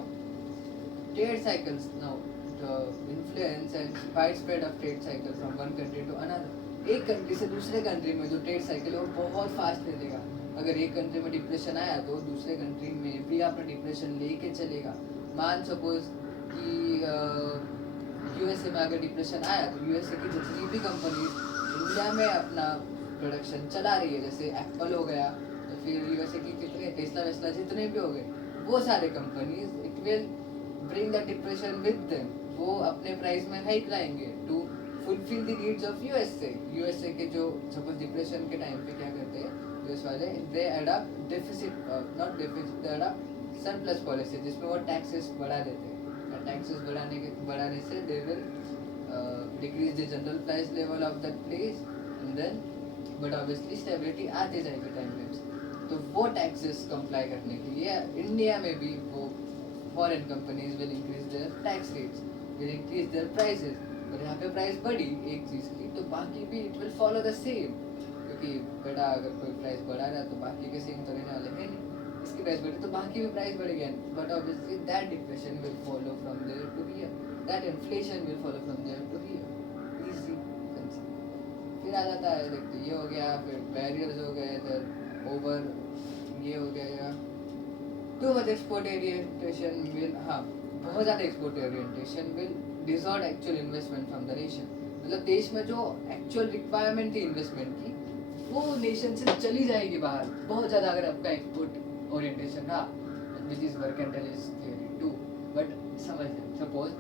trade cycles now the influence and widespread of trade cycle from one country to another एक कंट्री से दूसरे कंट्री में जो ट्रेड साइकिल है वो बहुत फास्ट चलेगा अगर एक कंट्री में डिप्रेशन आया तो दूसरे कंट्री में भी अपना डिप्रेशन लेके चलेगा मान सपोज कि यूएसए में अगर डिप्रेशन आया तो यूएसए की जितनी भी कंपनीज इंडिया में अपना प्रोडक्शन चला रही है जैसे एप्पल हो गया तो फिर यूएसए की कितने टेस्ला वेस्ला जितने भी हो गए वो सारे companies it will bring the depression with them वो अपने प्राइस में हाइक लाएंगे to fulfil the needs of USA के जो सपोज डिप्रेशन के टाइम पे क्या करते हैं यूएस वाले they adopt deficit not deficit they adopt surplus policy जिसमें वो टैक्सेस बढ़ा देते हैं टैक्सेस बढ़ाने से they will decrease the general price level of that place and then but obviously stability आती जाएगी टाइम में तो वो टैक्सेस कंप्लाई करने के लिए इंडिया में भी वो foreign companies will increase their tax rates will increase their prices और यहाँ पे प्राइस बढ़ी एक चीज़ की तो बाकी भी it will follow the same क्योंकि बेटा अगर कोई प्राइस बढ़ा रहा है तो बाकी के सेम तो रहने वाले हैं नहीं इसकी प्राइस बढ़ी तो बाकी भी प्राइस बढ़ गया but obviously that depression will follow from there to here that inflation will follow from there to here easy फिर आ जाता है देखते ये हो गया फिर बैरियर्स हो गए इधर ओवर ये हो गया too much export orientation will हाँ बहुत ज़्यादा export orientation will disorder actual investment from the nation मतलब देश में जो एक्चुअल रिक्वायरमेंट थी इन्वेस्टमेंट की वो नेशन से चली जाएगी बाहर बहुत ज़्यादा अगर आपका एक्सपोर्ट ओरिएंटेशन रहा which is mercantilist theory too but समझ लें सपोज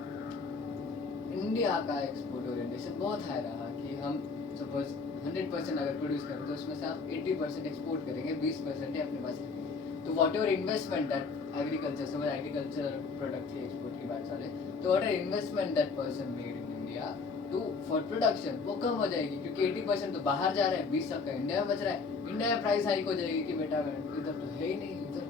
इंडिया का एक्सपोर्ट ओरिएंटेशन बहुत हाई रहा कि हम सपोज 100% अगर प्रोड्यूस करें तो उसमें से हम 80% एक्सपोर्ट करेंगे 20% ही अपने पास रखेंगे तो whatever investment that agriculture, समझ एग्रीकल्चर प्रोडक्ट की एक्सपोर्ट की बात चले, तो what investment that person made in India to for production, वो कम हो जाएगी क्योंकि 80% तो बाहर जा रहा है, 20% इंडिया में बच रहा है। इंडिया में प्राइस हाइक हो जाएगी कि बेटा इधर तो है ही नहीं, इधर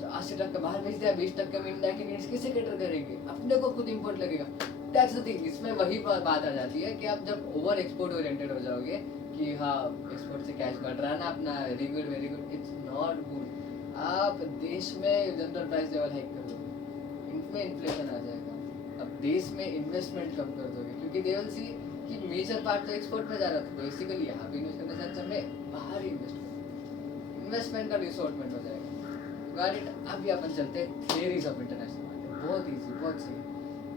तो 80% बाहर बेच दिया, 20% में इंडिया की नीड्स किसे कैटर करेंगे, अपने को खुद इंपोर्ट लगेगा। दैट्स द थिंग, इसमें वही बात आ जाती है कि आप जब ओवर एक्सपोर्ट ओरिएंटेड हो जाओगे कि हाँ एक्सपोर्ट से कैश बढ़ रहा है ना अपना, very good very good, it's not good. आप देश में जनरल प्राइस लेवल हाइक कर दोगे, इनमें इन्फ्लेशन आ जाएगा। अब देश में इन्वेस्टमेंट कम कर दोगे क्योंकि दे विल सी कि मेजर पार्ट तो एक्सपोर्ट में जा रहा था, बेसिकली यहाँ पे इन्वेस्ट करने से अच्छा मैं बाहर ही इन्वेस्टमेंट का रिसोर्टमेंट हो जाएगा। Got it. अभी अपन चलते हैं थियरीज ऑफ इंटरनेशनल मार्केट, बहुत इजी बहुत सही।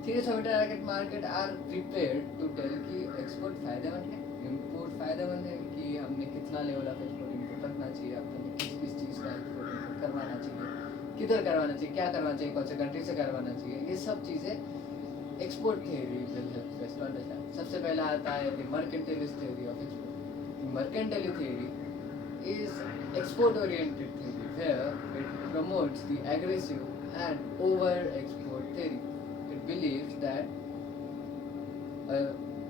Theories of international market are prepared to tell कि एक्सपोर्ट फायदेमंद है, इम्पोर्ट फायदेमंद है, कि हमने कितना लेवल ऑफ एक्सपोर्ट इम्पोर्ट रखना चाहिए, अपने किस किस चीज़ का एक्सपोर्ट इम्पोर्ट करवाना चाहिए, किधर करवाना चाहिए, क्या करवाना चाहिए, कौन से कंट्री से करवाना चाहिए, ये सब चीज़ें export theory will help us to understand. सबसे पहला आता है the mercantilist theory of export. Mercantile theory is export oriented theory where it promotes the aggressive and over export theory. It believes that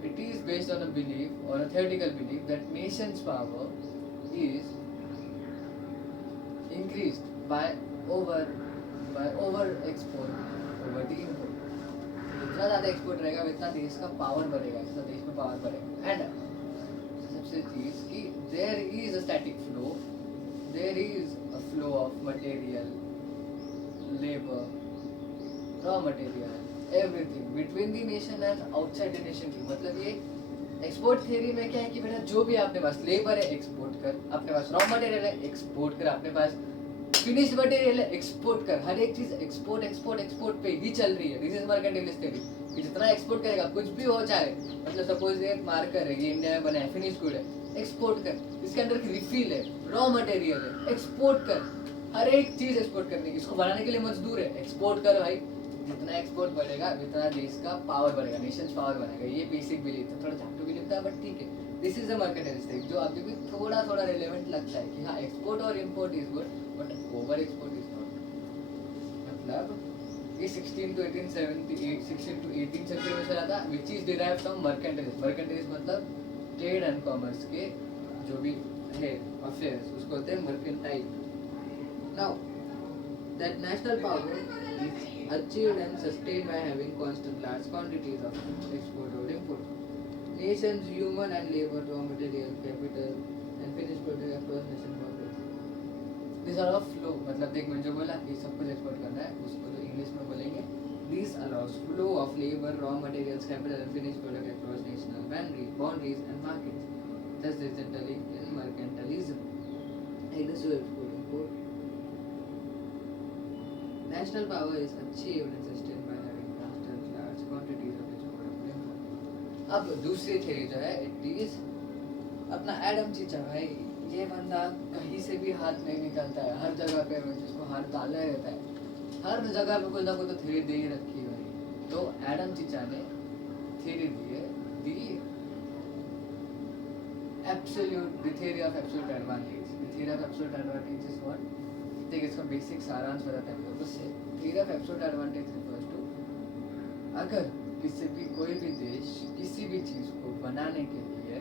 it is based on a belief or a theoretical belief that nation's power is increased by over export over the import. जितना ज़्यादा एक्सपोर्ट रहेगा उतना देश का पावर बढ़ेगा, जितना देश में पावर बढ़ेगा। एंड सबसे चीज कि there is a static flow, there is a flow of material, labour, raw material, everything between the nation and outside the nation की। मतलब ये एक्सपोर्ट थ्योरी में क्या है कि बेटा जो भी आपके पास लेबर है एक्सपोर्ट कर, अपने पास रॉ मटेरियल है एक्सपोर्ट कर, अपने पास फिनिश मटेरियल है एक्सपोर्ट कर, हर एक चीज एक्सपोर्ट एक्सपोर्ट एक्सपोर्ट पे ही चल रही है। दिस इज मर्केंटाइलिस्ट थ्योरी कि जितना एक्सपोर्ट करेगा कुछ भी हो जाए, मतलब सपोज एक मार्कर है, ये इंडिया में बना है, फिनिश गुड है, एक्सपोर्ट कर, इसके अंदर की रिफिल है, रॉ मटेरियल है, एक्सपोर्ट कर, हर एक चीज एक्सपोर्ट करने की, इसको बनाने के लिए मजदूर है, एक्सपोर्ट कर भाई। जितना एक्सपोर्ट बढ़ेगा उतना देश का पावर बढ़ेगा, नेशंस पावर बनेगा। ये बेसिक बिलीफ है, थोड़ा झाटू बिलीफ था बट ठीक है। This is the mercantilist theory जो अभी भी थोड़ा थोड़ा रिलेवेंट लगता है कि हाँ एक्सपोर्ट और import is good but over export is not. मतलब ये 16 to 18 सेंचुरी में चला था, विच इज डिराइव्ड फ्रॉम मर्केंटाइलिज्म। मर्केंटाइलिज्म मतलब ट्रेड एंड कॉमर्स के जो भी है अफेयर्स, उसको बोलते हैं mercantile. Now that national power is achieved and sustained by having constant large quantities of export or import. Nations, human and labor, raw material, capital and finished product across nation boundaries. These are all flow. मतलब देख मैंने जो बोला कि सब कुछ एक्सपोर्ट करना है, उसको तो इंग्लिश में बोलेंगे This allows flow of labor, raw materials, capital and finished product across national boundaries and markets. Thus resulting in mercantilism. Industrial export import. National power is achieved and sustained by having constant large quantities of export and import. अब दूसरी थ्योरी जो है it is अपना एडम चीचा भाई। ये बंदा कहीं से भी हाथ नहीं निकलता है, हर जगह पे जिसको हाथ डालना रहता है, हर जगह पे कोई ना कोई तो थ्योरी दे ही रखी है भाई। तो एडम चीचा ने थ्योरी दी है the absolute, the theory of absolute advantage. The theory of absolute advantage is what? देख इसका बेसिक सारांश बताते हैं आपको। उससे theory of absolute advantage refers to अगर किसी भी कोई भी देश किसी भी चीज को बनाने के लिए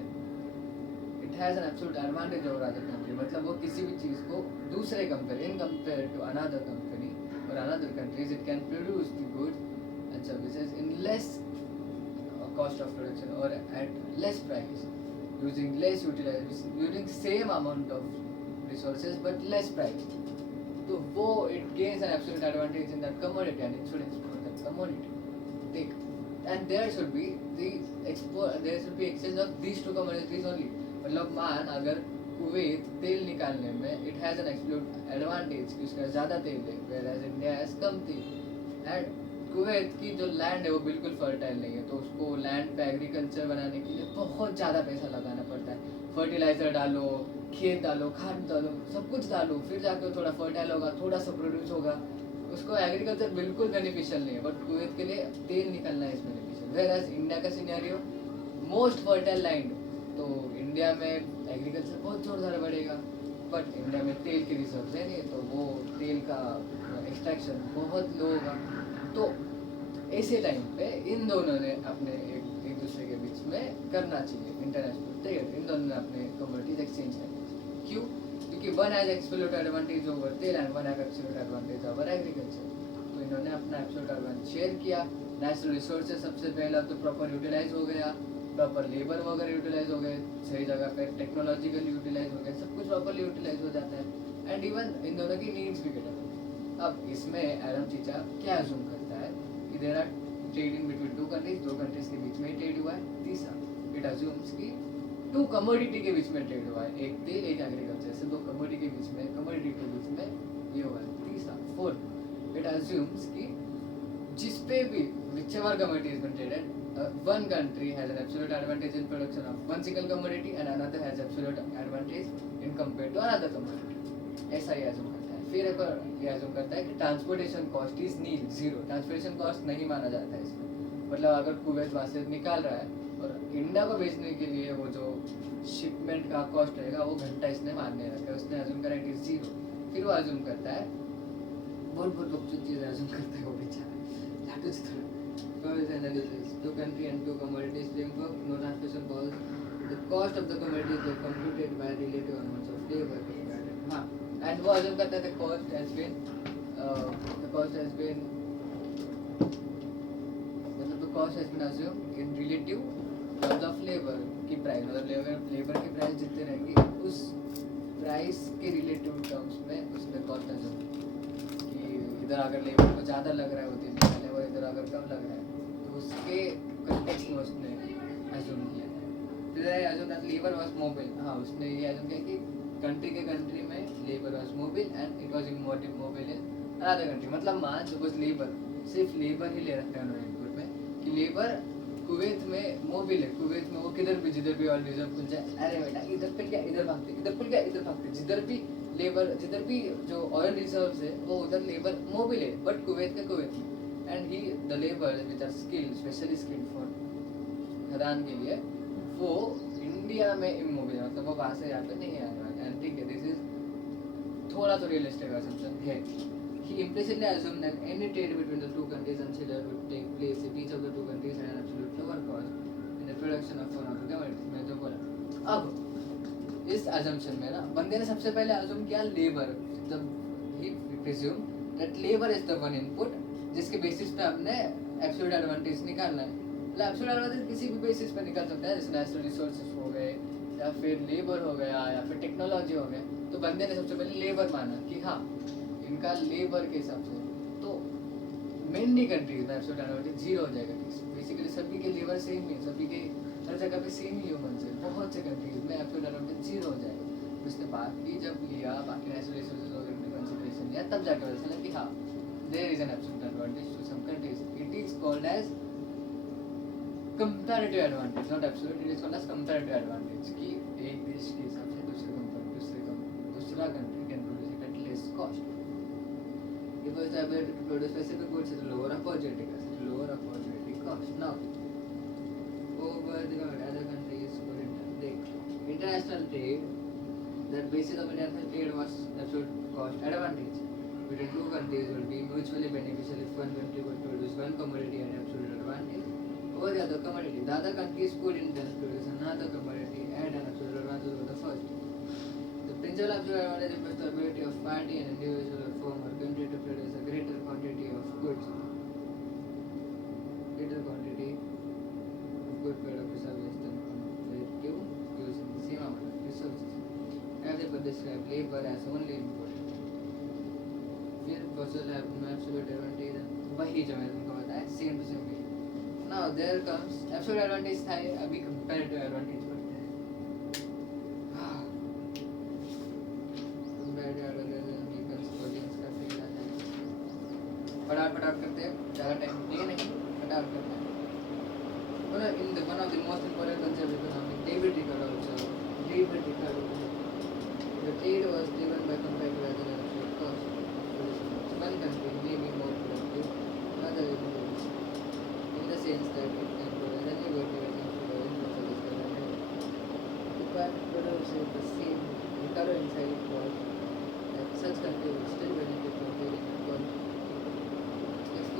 it has an absolute advantage over other country, मतलब वो किसी भी चीज को दूसरे compare in compare to another company और another countries it can produce the goods and services in less cost of production और at less price using less using same amount of resources but less price. तो वो it gains an absolute advantage in that commodity and it should export that commodity. Take and there should be exchange of these two commodities only. मतलब मान अगर कुवैत तेल निकालने में it has an absolute advantage कि उसका ज़्यादा तेल है, whereas India has कम तेल, and कुवैत की जो लैंड है वो बिल्कुल फर्टाइल नहीं है, तो उसको लैंड पे एग्रीकल्चर बनाने के लिए बहुत ज़्यादा पैसा लगाना पड़ता है। फर्टिलाइजर डालो, खेत डालो, खाद डालो, सब कुछ डालो, फिर जाकर थोड़ा फर्टाइल होगा, थोड़ा सा प्रोड्यूस होगा। उसको एग्रीकल्चर बिल्कुल बेनिफिशियल नहीं है, बट कुवैत के लिए तेल निकलना इज बेनिफिशियल। वेयरएज इंडिया का सिनेरियो मोस्ट फर्टाइल लैंड, तो इंडिया में एग्रीकल्चर बहुत जोरदार बढ़ेगा, बट इंडिया में तेल की रिसोर्स है नहीं, तो वो तेल का डिस्ट्रैक्शन बहुत लो होगा। तो ऐसे टाइम पे इन दोनों ने अपने एक दूसरे के बीच में करना चाहिए इंटरनेशनल ट्रेड। इन दोनों ने अपने कमोडिटीज एक्सचेंज करनी चाहिए। क्यों? क्योंकि one has absolute advantage over तेल and one has absolute advantage over agriculture. तो इन्होंने अपना एब्सोल्यूट एडवांटेज शेयर किया। नेचुरल रिसोर्सेज सबसे पहला तो प्रॉपर यूटिलाइज हो गया, प्रॉपर लेबर वगैरह यूटिलाइज हो गए, सही जगह पे टेक्नोलॉजिकल यूटिलाइज हो गया, सब कुछ प्रॉपरली यूटिलाइज हो जाता है एंड इवन इन दोनों की नीड्स भी बेटर होती है। अब इसमें एडम चीचा क्या अज्यूम करता है कि there are trade in between two countries, दो कंट्रीज के बीच में ट्रेड हुआ है। तीसरा, इट अज्यूम्स कि टू कमोडिटी के बीच में ट्रेड हुआ है, एक तेल एक एग्रीकल्चर, से दो कमोडिटी के बीच में, कमोडिटी के बीच में ये हुआ है। तीसरा, फोर्थ, इट अज्यूम्स कि जिस पे भी whichever commodity has been traded, one country has an absolute advantage in production of one single commodity and another has absolute advantage in compared to another commodity। ऐसा ही assume करता है। फिर एक और ये assume करता है कि transportation cost is nil, zero. Transportation cost नहीं माना जाता है इसमें। मतलब अगर कुवैत वहाँ से निकाल रहा है और इंडिया को बेचने के लिए वो जो शिपमेंट का कॉस्ट रहेगा वो घंटा इसने मानने रखा है, उसने assume करा इट इज जीरो। फिर वो assume करता है, बहुत बकचोद चीज़ assume करता है वो बेचारा। First analysis, two country and two commodities framework, no translation calls. The cost of the commodities were computed by relative amounts of labor. हाँ, and वो assume करता है the cost has been मतलब the cost has been assumed in relative terms of labor की price, मतलब labor की price जितने रहेंगी उस price के relative terms में उसने cost assume कि इधर अगर labor को ज़्यादा लग रहा है वो दिन पहले और इधर अगर कम लग रहा है तो उसके कंटेक्स्ट में उसने assume किया। फिर assume that labor was mobile। हाँ, उसने ये assume किया कि कंट्री में labor was mobile and it was immobile in another country। मतलब मान suppose labor, सिर्फ labor ही ले रखा है उन्होंने इनपुट में कि labor कुवैत में मोबिल है, कुवैत में वो किधर भी जिधर भी ऑयल रिजर्व खुल जाए, अरे बेटा इधर पे क्या इधर भागते, इधर खुल गया इधर भागते, जिधर भी लेबर, जिधर भी जो ऑयल रिजर्व्स है वो उधर लेबर मोबिल है, बट कुवैत का कुवैत में। एंड ही the labour which are skilled, specially skilled for खदान के लिए, वो इंडिया में इमोबिल है, मतलब वो वहाँ से यहाँ पे नहीं आएगा। एंड ठीक है, दिस इज थोड़ा तो रियलिस्टिक असम्पशन है। He implicitly assumed that any trade between the two countries considered would take place if each of the two countries had an absolute lower cost in the production of one of the commodities। मैं जो बोला, अब इस assumption में ना बंदे ने सबसे पहले assume किया labor। जब he presumed that labor is the one input जिसके basis पे हमने absolute advantage निकालना है। मतलब absolute advantage किसी भी basis पे निकाल सकते हैं, जैसे natural resources हो गए या फिर labor हो गया या फिर technology हो गया। तो बंदे ने सबसे पहले labor माना कि हाँ इनका लेबर के हिसाब से तो मेनली कंट्रीज में एब्सोल्यूट एडवांटेज जीरो हो जाएगा। बेसिकली सभी के लेबर सेम ही, सभी के हर जगह पे सेम ही ह्यूमंस है, बहुत से कंट्रीज में एब्सोल्यूट एडवांटेज जीरो हो जाएगा। उसने बाकी जब लिया, बाकी नेचुरल रिसोर्सेज वगैरह में कंसीडरेशन लिया, तब जाकर पता चला कि हाँ there is an absolute advantage to some countries. It is called as comparative advantage, not absolute, it is called as comparative advantage कि एक देश के हिसाब से दूसरा country can produce it at less cost. It was able to produce specific goods at a lower opportunity cost. Now, over the other countries for international trade, the basis of international trade was absolute cost advantage between two countries would be mutually beneficial if one country could produce one commodity at absolute advantage over the other commodity. The other countries could in turn produce another commodity at an absolute advantage over the first. The principal absolute advantage is the ability of party and individual or firm or country to produce a greater quantity of goods. Greater quantity of good product service than compared to using the same amount of resources. As they describe labor as only input. फिर possible have no absolute advantage and वही जो मैंने तुमको बताया same to same. Now there comes absolute advantage था, अभी comparative advantage बढ़ते हैं। फटाफट करते हैं, ज़्यादा टाइम लेंगे नहीं, फटाफट करते हैं। One of the most important concepts of economics, David Ricardo also. David Ricardo. The trade was driven by comparative rather than absolute cost. One country may be more productive, another is more efficient, in the sense that it can produce any good division for the input of this government. The produce the same Ricardo insight was that such countries will still benefit from trading and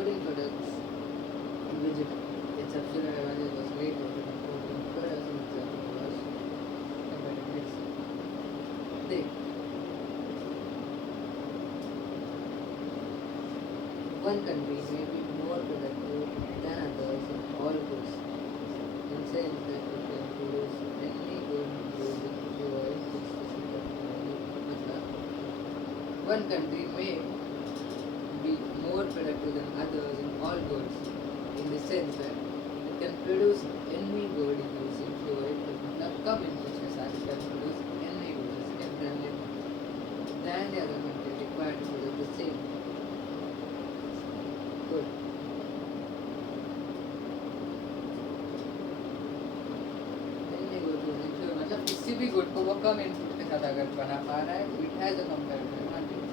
exporting products in which its absolute advantage was great over importing products in example was competitiveness. They one country may be more productive than others in all goods, in sense that it can produce any good using fewer inputs to set up money. One country may be more productive than others in all goods, in the sense that it can produce any good using fewer inputs. कम inputs के साथ it can produce any good significantly than the other country required to produce the same good. Any good using fewer मतलब किसी भी good को वो कम input के साथ अगर बना पा रहा है, it has a comparative advantage.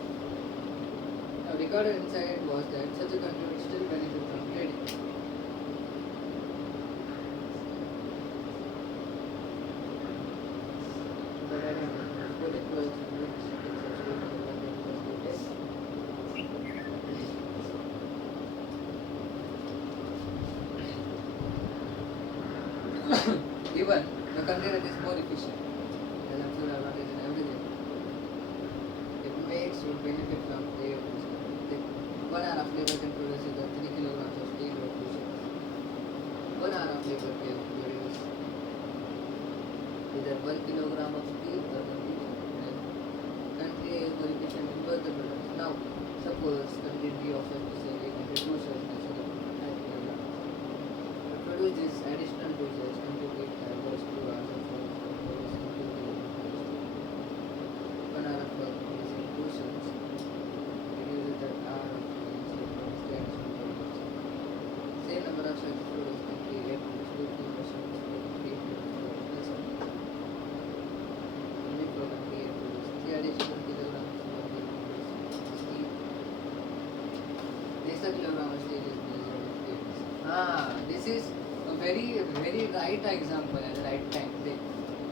Now, recorded insight was that such a country would still benefit from trading. But I don't know. Political which even the country that is more efficient has absolute advantage in everything. It makes you benefit from trade. 1 hour of labor can produce either 3 kilograms of steel or 2 ships. 1 hour of labor can produce either 1 kilogram of steel or 1 ships. Country is more efficient in both the products. Now, suppose country B offers to sell 800 juices instead of 5 kilograms. To produce this additional juices, country B requires 2 hours of work for producing 2 kilograms of steel. 1 hour of work producing 2 ships reduces that hour of same number of such products can be created with 2 kilograms of steel only for country A produce 3 additional kilograms of steel. This kilogram of steel is measured in grams. This is a very right example at the right time.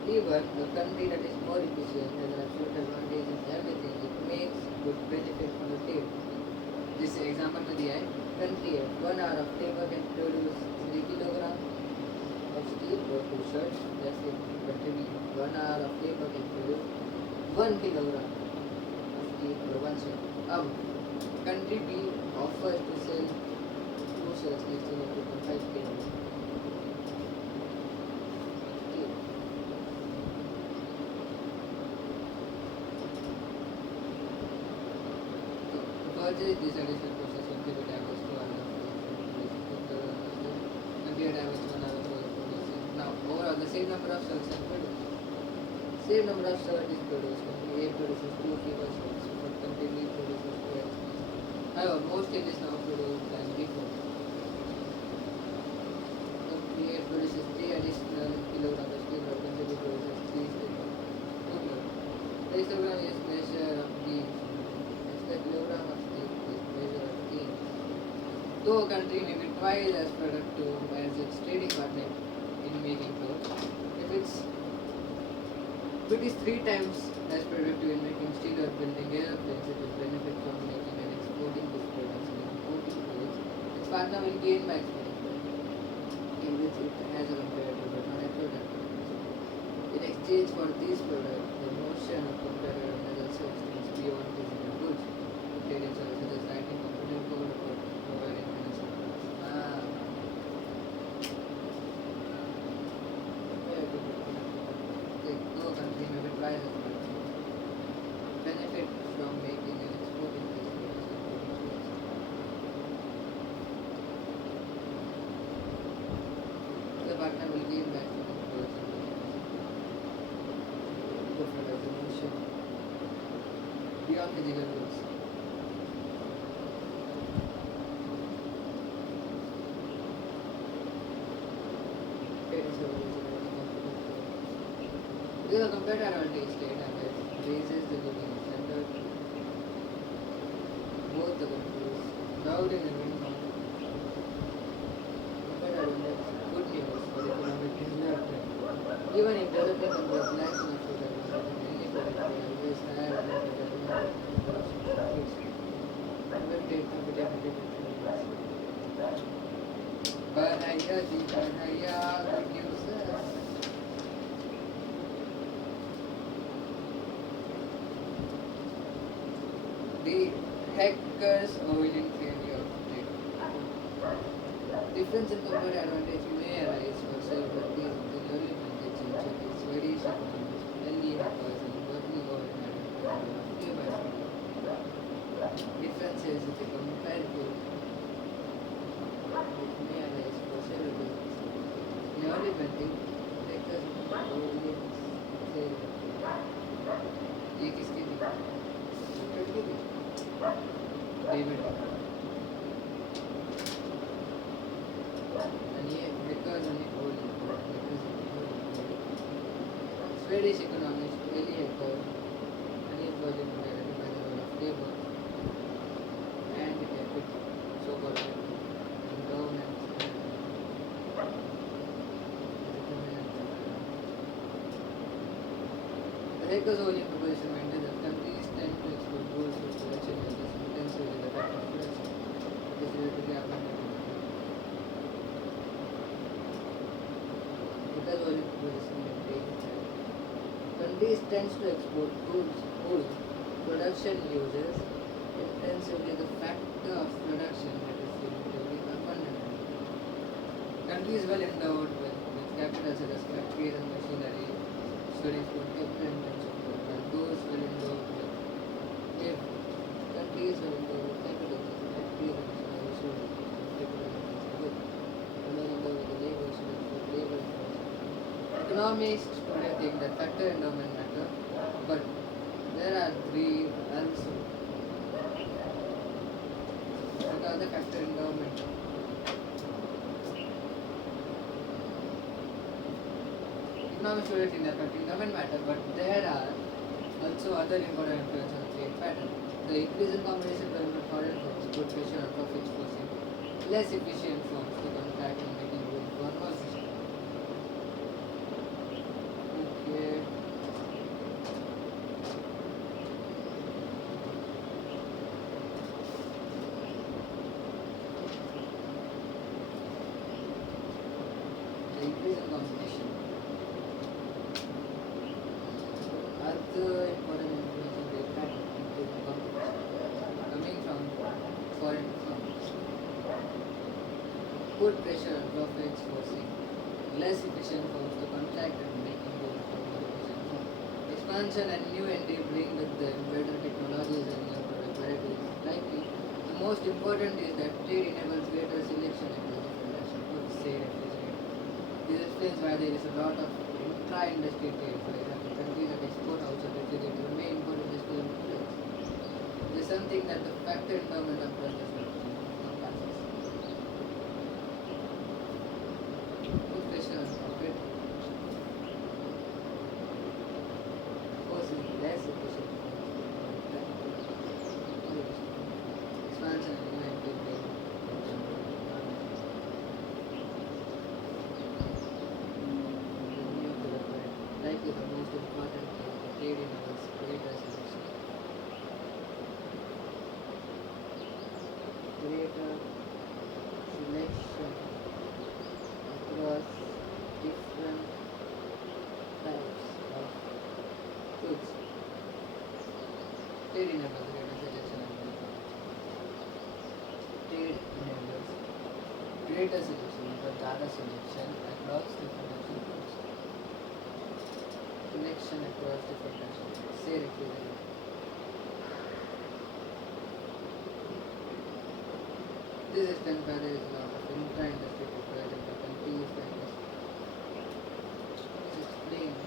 Even a country that is more efficient has an absolute advantage in everything. It makes good benefit from the trade. This example में दिया है country है 1 hour of labor can produce 3 kilograms of steel or 2 shirts. That's it. Country B 1 hour of labor can produce 1 kilogram of steel or 1 shirt. अब country B offers to sell 2 shirts instead of 2.5 kilograms. Purchase this additional process will give it average 2 hours and be average 1 hour for producing. Now, overall, the same number of shirts are produced. Same number of shirts is produced. Country A produces 2 fewer shirts, but country B produces 2 additional. However, more steel is now produced than before. Country A produces 3 additional kilograms of steel, but country B produces 3 steel. 2 kilograms. The histogram is measure of the kilogram of steel is measure of gain. Though a country may be twice as productive as its trading partner in making clothes, if it is 3 times as productive in making steel or building airplanes, it will benefit from making and exporting these products and importing clothes. Its partner will gain by exporting in which it has a comparative but not absolute advantage. In exchange for these products, the notion of comparative advantage also extends beyond physical goods. Trading services such as writing, computing code, or providing financial products. No country may be twice as much benefit from making and exporting these products. The partner will gain back from the goods and good for the notion beyond physical goods. Because a comparative advantage state raises the living standard both the countries. Proud in living comparative advantage good news for economic development. Even in developing countries lacks an absolute advantage in any particular always higher advantage than competitive. Banaya ji Banaya producer. The hackers avoiding failure of trade. Difference in comparative advantage may arise for several reasons. The early advantage in Czech is Swedish economists, early hackers and working over in advantage by differences in the comparative may arise for several reasons. In early advantage, hackers say ये किसकी थी? Secret की थी? David. And ये hackers and Swedish economist Eli Hacker and his project directed by the role of labor and capital, so-called and governance. The Hacker's only proposition maintains that countries tend to export goods with production uses intensively the fact of production. It is relatively abundant. Hacker's only proposition maintains that countries tends to export goods production uses intensively the factor of production that is relatively abundant. Countries well endowed with capital such as factories and machinery should export capital intensive goods, while those well endowed with labor. Countries well endowed with capital such as factories and machinery should export capital intensive goods, while well endowed with the labor should export labor intensive. Economists today think that factor endowment matter, but there are three also. What are the factor endowment? Economists today think that factor endowment matter, but there are also other important influences on trade pattern. The increase in competition from foreign firms put pressure on profits, forcing less efficient firms to contract and making room for more efficient. Okay. The increase in competition. Other important influence on trade pattern, increase in competition, coming from foreign firms, put pressure on profits, forcing less efficient firms to contract and making room for more efficient firms. Expansion and new entry bring with them better technologies and new product varieties. Likely, the most important is that trade enables greater selection across different types of goods, say refrigerators. This explains why there is a lot of intra-industry trade. For example, countries that export outside refrigerators may import industrial products. This is something that the factor endowment of process encompasses. Put pressure on profit, forcing less efficient expansion and new entry bring likely the most important is the trade enables greater selection. Greater selection across different types of goods. Trade enables greater selection trade enables greater selection or data selection across different types of goods. Selection across different types of goods. Say refrigerator. This is done by there is a lot of intra-industry cooperation by countries like this. This explains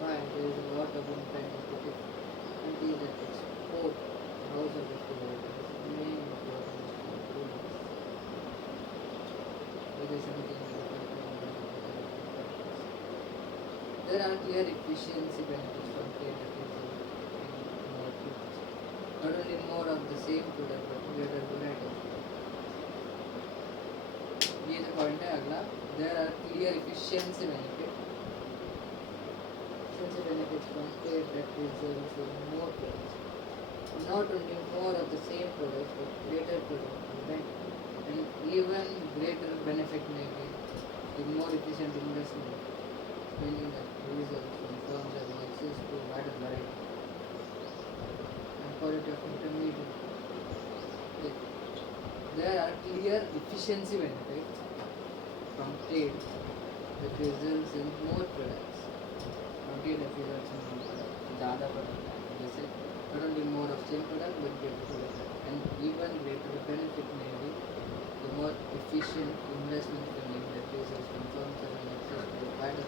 why there is a lot of intra-industry countries that export household refrigerators may import industrial products. It is something that there are clear efficiency benefits from trade that result in more goods. Not only more of the same product but greater variety. ये जो point है अगला, there are clear efficiency benefits from trade that results in more products. Not only more of the same products but greater product variety. and even greater benefit may be the more efficient investment, meaning that users and firms having access to wider variety and quality of intermediate. Like, there are clear efficiency benefits from trade that results in more products. From trade that results in more products. ज़्यादा product आएंगे जैसे not only more of same product but greater product and even greater benefit may be the more efficient investment funding that results from firms having access to a wider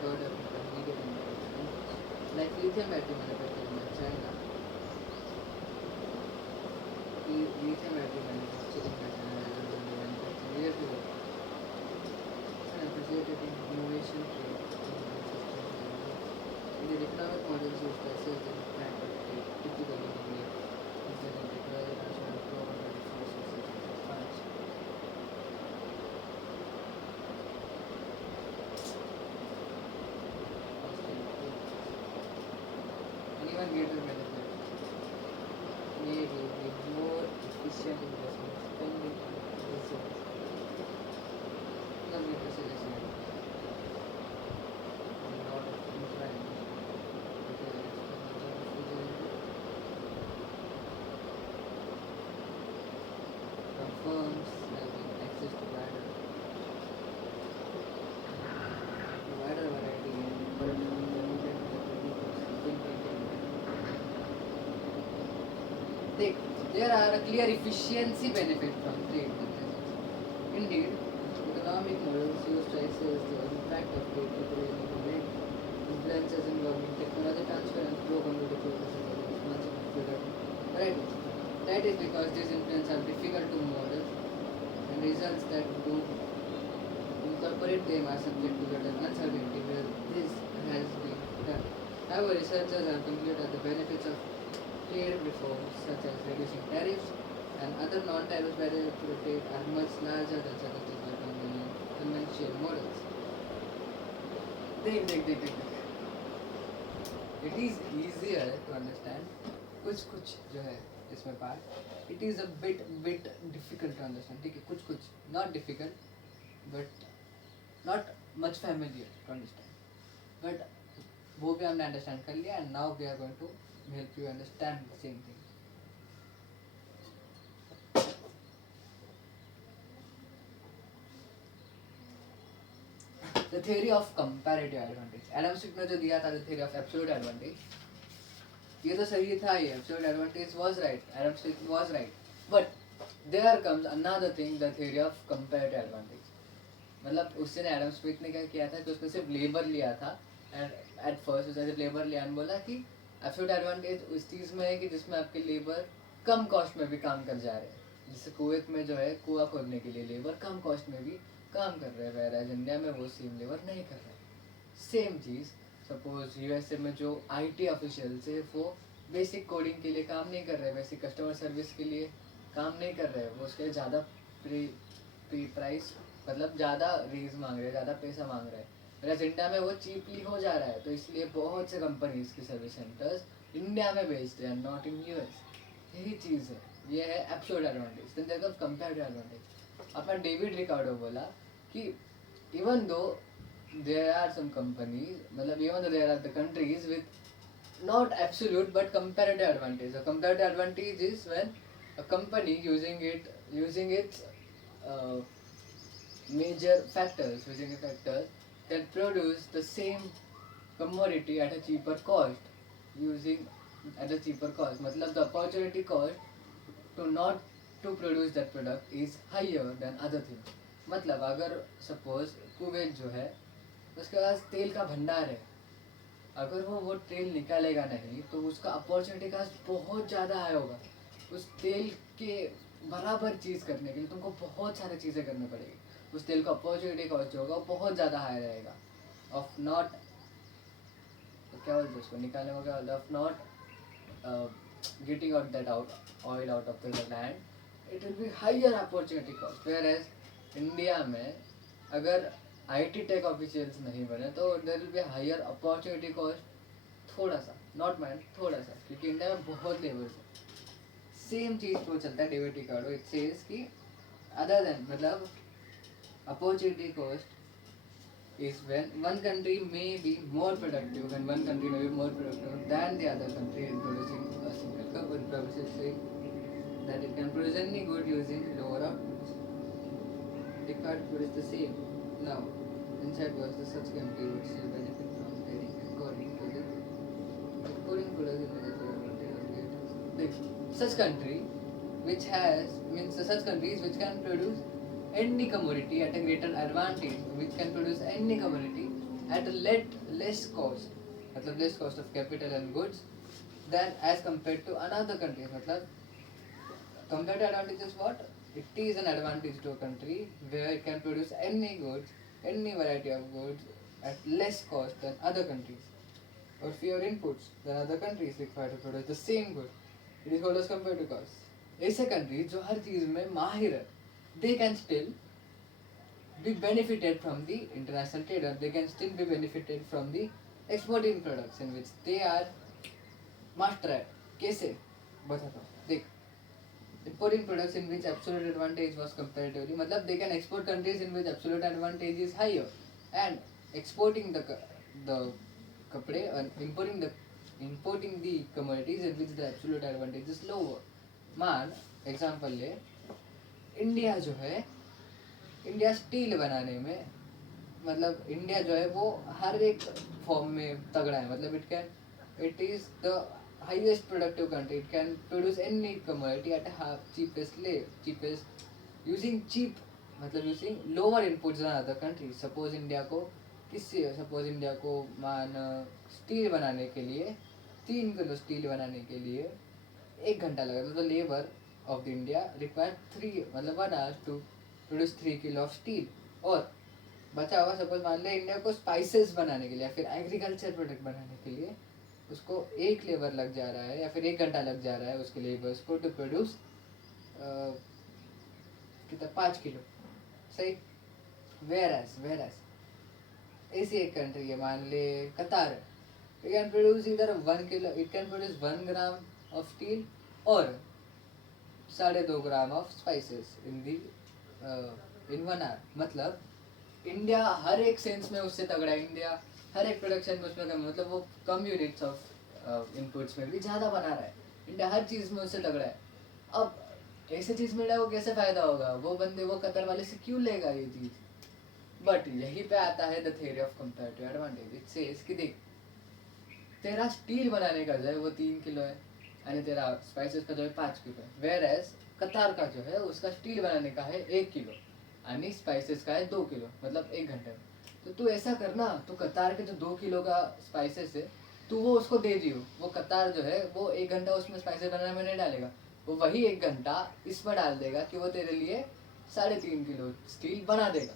third of intermediate investment like lithium battery manufacturing in China. Lithium battery manufacturing in China rather than the manufacturing related and facilitating innovation trade in the economic models used to assess the impact of trade typically neglect considering technology transfer and flow of resources such as funds. And even greater benefit may be the more efficient investment spending resources. Not greater suggestion. A lot of infra from firms having access to wider variety and there are a clear efficiency benefit from trade businesses. Indeed, economic models use to assess the impact of trade typically influences involving technology transfer and flow computer processes are responsible for product variety. That is because these influences are difficult to model and results that do incorporate them are subject to certain uncertainty where this has been done. However, researchers have concluded that the benefits of trade reforms such as reducing tariffs and other non-tariff barriers to trade are much larger than suggested by conventional models. देख it is easier to understand कुछ जो है इसमें part it is a bit difficult to understand ठीक है कुछ not difficult but not much familiar to understand but वो भी हमने understand कर लिया and now we are going to help you understand the same thing. The theory of comparative advantage. Adam Smith ने जो दिया था the theory of absolute advantage, ये तो सही था ये absolute advantage was right, Adam Smith was right, but there comes another thing, the theory of comparative advantage. मतलब उसने एडम स्मिथ ने क्या किया था कि उसने सिर्फ लेबर लिया था and at first उसने सिर्फ लेबर लिया और बोला कि absolute advantage उस चीज़ में है कि जिसमें आपके लेबर कम कॉस्ट में भी काम कर जा रहे हैं. जैसे कुवैत में जो है कुआं खोदने के लिए लेबर कम कॉस्ट में भी काम कर रहे हैं, वैराज इंडिया में वो सेम लेबर नहीं कर रहे. सेम चीज़ सपोज यूएसए में जो आईटी ऑफिशियल्स है वो बेसिक कोडिंग के लिए काम नहीं कर रहे, बेसिक कस्टमर सर्विस के लिए काम नहीं कर रहे, वो उसके लिए ज़्यादा प्राइस मतलब ज़्यादा रेज मांग रहे हैं, ज़्यादा पैसा मांग रहे हैं. वैराज इंडिया में वो चीपली हो जा रहा है, तो इसलिए बहुत से कंपनीज के सर्विस सेंटर्स इंडिया में बेस्ड हैं, नॉट इन यूएस. यही चीज़ है, ये है absolute advantage. Then there comes comparative advantage. अपना डेविड रिकार्डो बोला कि even though there are some companies, मतलब even though there are the countries with not absolute but comparative advantage. A comparative advantage is when a company using its major factors, can produce the same commodity at a cheaper cost, using at a cheaper cost. मतलब the opportunity cost to not to produce that product is higher than other things. मतलब अगर suppose Kuwait जो है उसके पास तेल का भंडार है, अगर वो तेल निकालेगा नहीं तो उसका अपॉर्चुनिटी कास्ट बहुत ज़्यादा हाई होगा. उस तेल के बराबर चीज़ करने के लिए तुमको बहुत सारी चीज़ें करनी पड़ेगी. उस तेल का अपॉर्चुनिटी कॉस्ट जो होगा वो बहुत ज़्यादा हाई रहेगा. ऑफ नॉट क्या बोलते हैं उसको निकालने में, क्या बोलते हैं, of not getting out that oil out of the land, it will be higher opportunity cost. Whereas India में अगर आईटी टेक ऑफिशियल्स नहीं बने तो there will be higher opportunity cost, थोड़ा सा, नॉट मैन, थोड़ा सा, क्योंकि इंडिया में बहुत लेबर्स है. सेम चीज वो चलता है डेबिट रिकॉर्ड, इट सेज कि अदर देन मतलब opportunity cost is when one country may be more productive, when one country may be more productive than the other country in producing a single cup, and promises say that it can produce any good using lower outputs. Required to produce the same. Now, inside was the such country would still benefit from trading according to the according to the such country which has means such countries which can produce any commodity at a greater advantage, which can produce any commodity at a less cost, मतलब less cost of capital and goods than as compared to another country. मतलब compared to advantage is what? It is an advantage to a country where it can produce any goods, any variety of goods at less cost than other countries, or fewer inputs than other countries required to produce the same good. It is called as comparative cost. ऐसे countries जो हर चीज में माहिर है, they can still be benefited from the international trade, or they can still be benefited from the exporting products in which they are master at. कैसे बताता हूँ देख, importing products in which absolute advantage was comparatively मतलब they can export countries in which absolute advantage is higher, and exporting the कपड़े and importing the commodities in which the absolute advantage is lower. मान एग्जांपल ले, इंडिया जो है, India steel बनाने में मतलब इंडिया जो है वो हर एक फॉर्म में तगड़ा है, मतलब it is the highest productive country. It can produce any commodity at a cheapest using cheap मतलब using lower inputs than other countries. Suppose India को मान स्टील बनाने के लिए 3 किलो स्टील बनाने के लिए 1 घंटा लगा, तो labour of the India require 3 मतलब 1 hour to produce 3 kilo of steel, और बचा हुआ सपोज मान ले इंडिया को स्पाइसेस बनाने के लिए या फिर एग्रीकल्चर प्रोडक्ट बनाने के लिए उसको 1 लेबर लग जा रहा है या फिर 1 घंटा लग जा रहा है उसके लेबर्स को टू प्रोड्यूस कितना 5 किलो, सही। वेयर एज ऐसी एक कंट्री है, मान ले कतार, इट कैन प्रोड्यूस इधर 1 kilo, it can produce 1 gram of steel और 2.5 ग्राम ऑफ स्पाइसेस इन 1 hour। मतलब इंडिया हर एक सेंस में उससे तगड़ा है, इंडिया हर एक प्रोडक्शन में उसमें कम, मतलब वो कम यूनिट्स ऑफ इनपुट्स में भी ज़्यादा बना रहा है, इंडिया हर चीज़ में उससे तगड़ा है। अब ऐसे चीज़ मिल रहा है, वो कैसे फ़ायदा होगा, वो बंदे वो कतर वाले से क्यों लेगा ये चीज़। बट यहीं पे आता है the theory of comparative advantage. It says कि देख, तेरा स्टील बनाने का जो है वो 3 किलो है, यानी तेरा स्पाइसेस का जो है 5 किलो है, वेयर एज कतार का जो है उसका स्टील बनाने का है 1 किलो यानी स्पाइसेस का है 2 किलो, मतलब 1 घंटे में। तो तू ऐसा करना, तो कतार के जो 2 किलो का स्पाइसेस है तू वो उसको दे दियो, वो कतार जो है वो 1 घंटा उसमें स्पाइसेस बनाने में नहीं डालेगा, वो वही 1 घंटा इसमें डाल देगा कि वो तेरे लिए 3.5 किलो स्टील बना देगा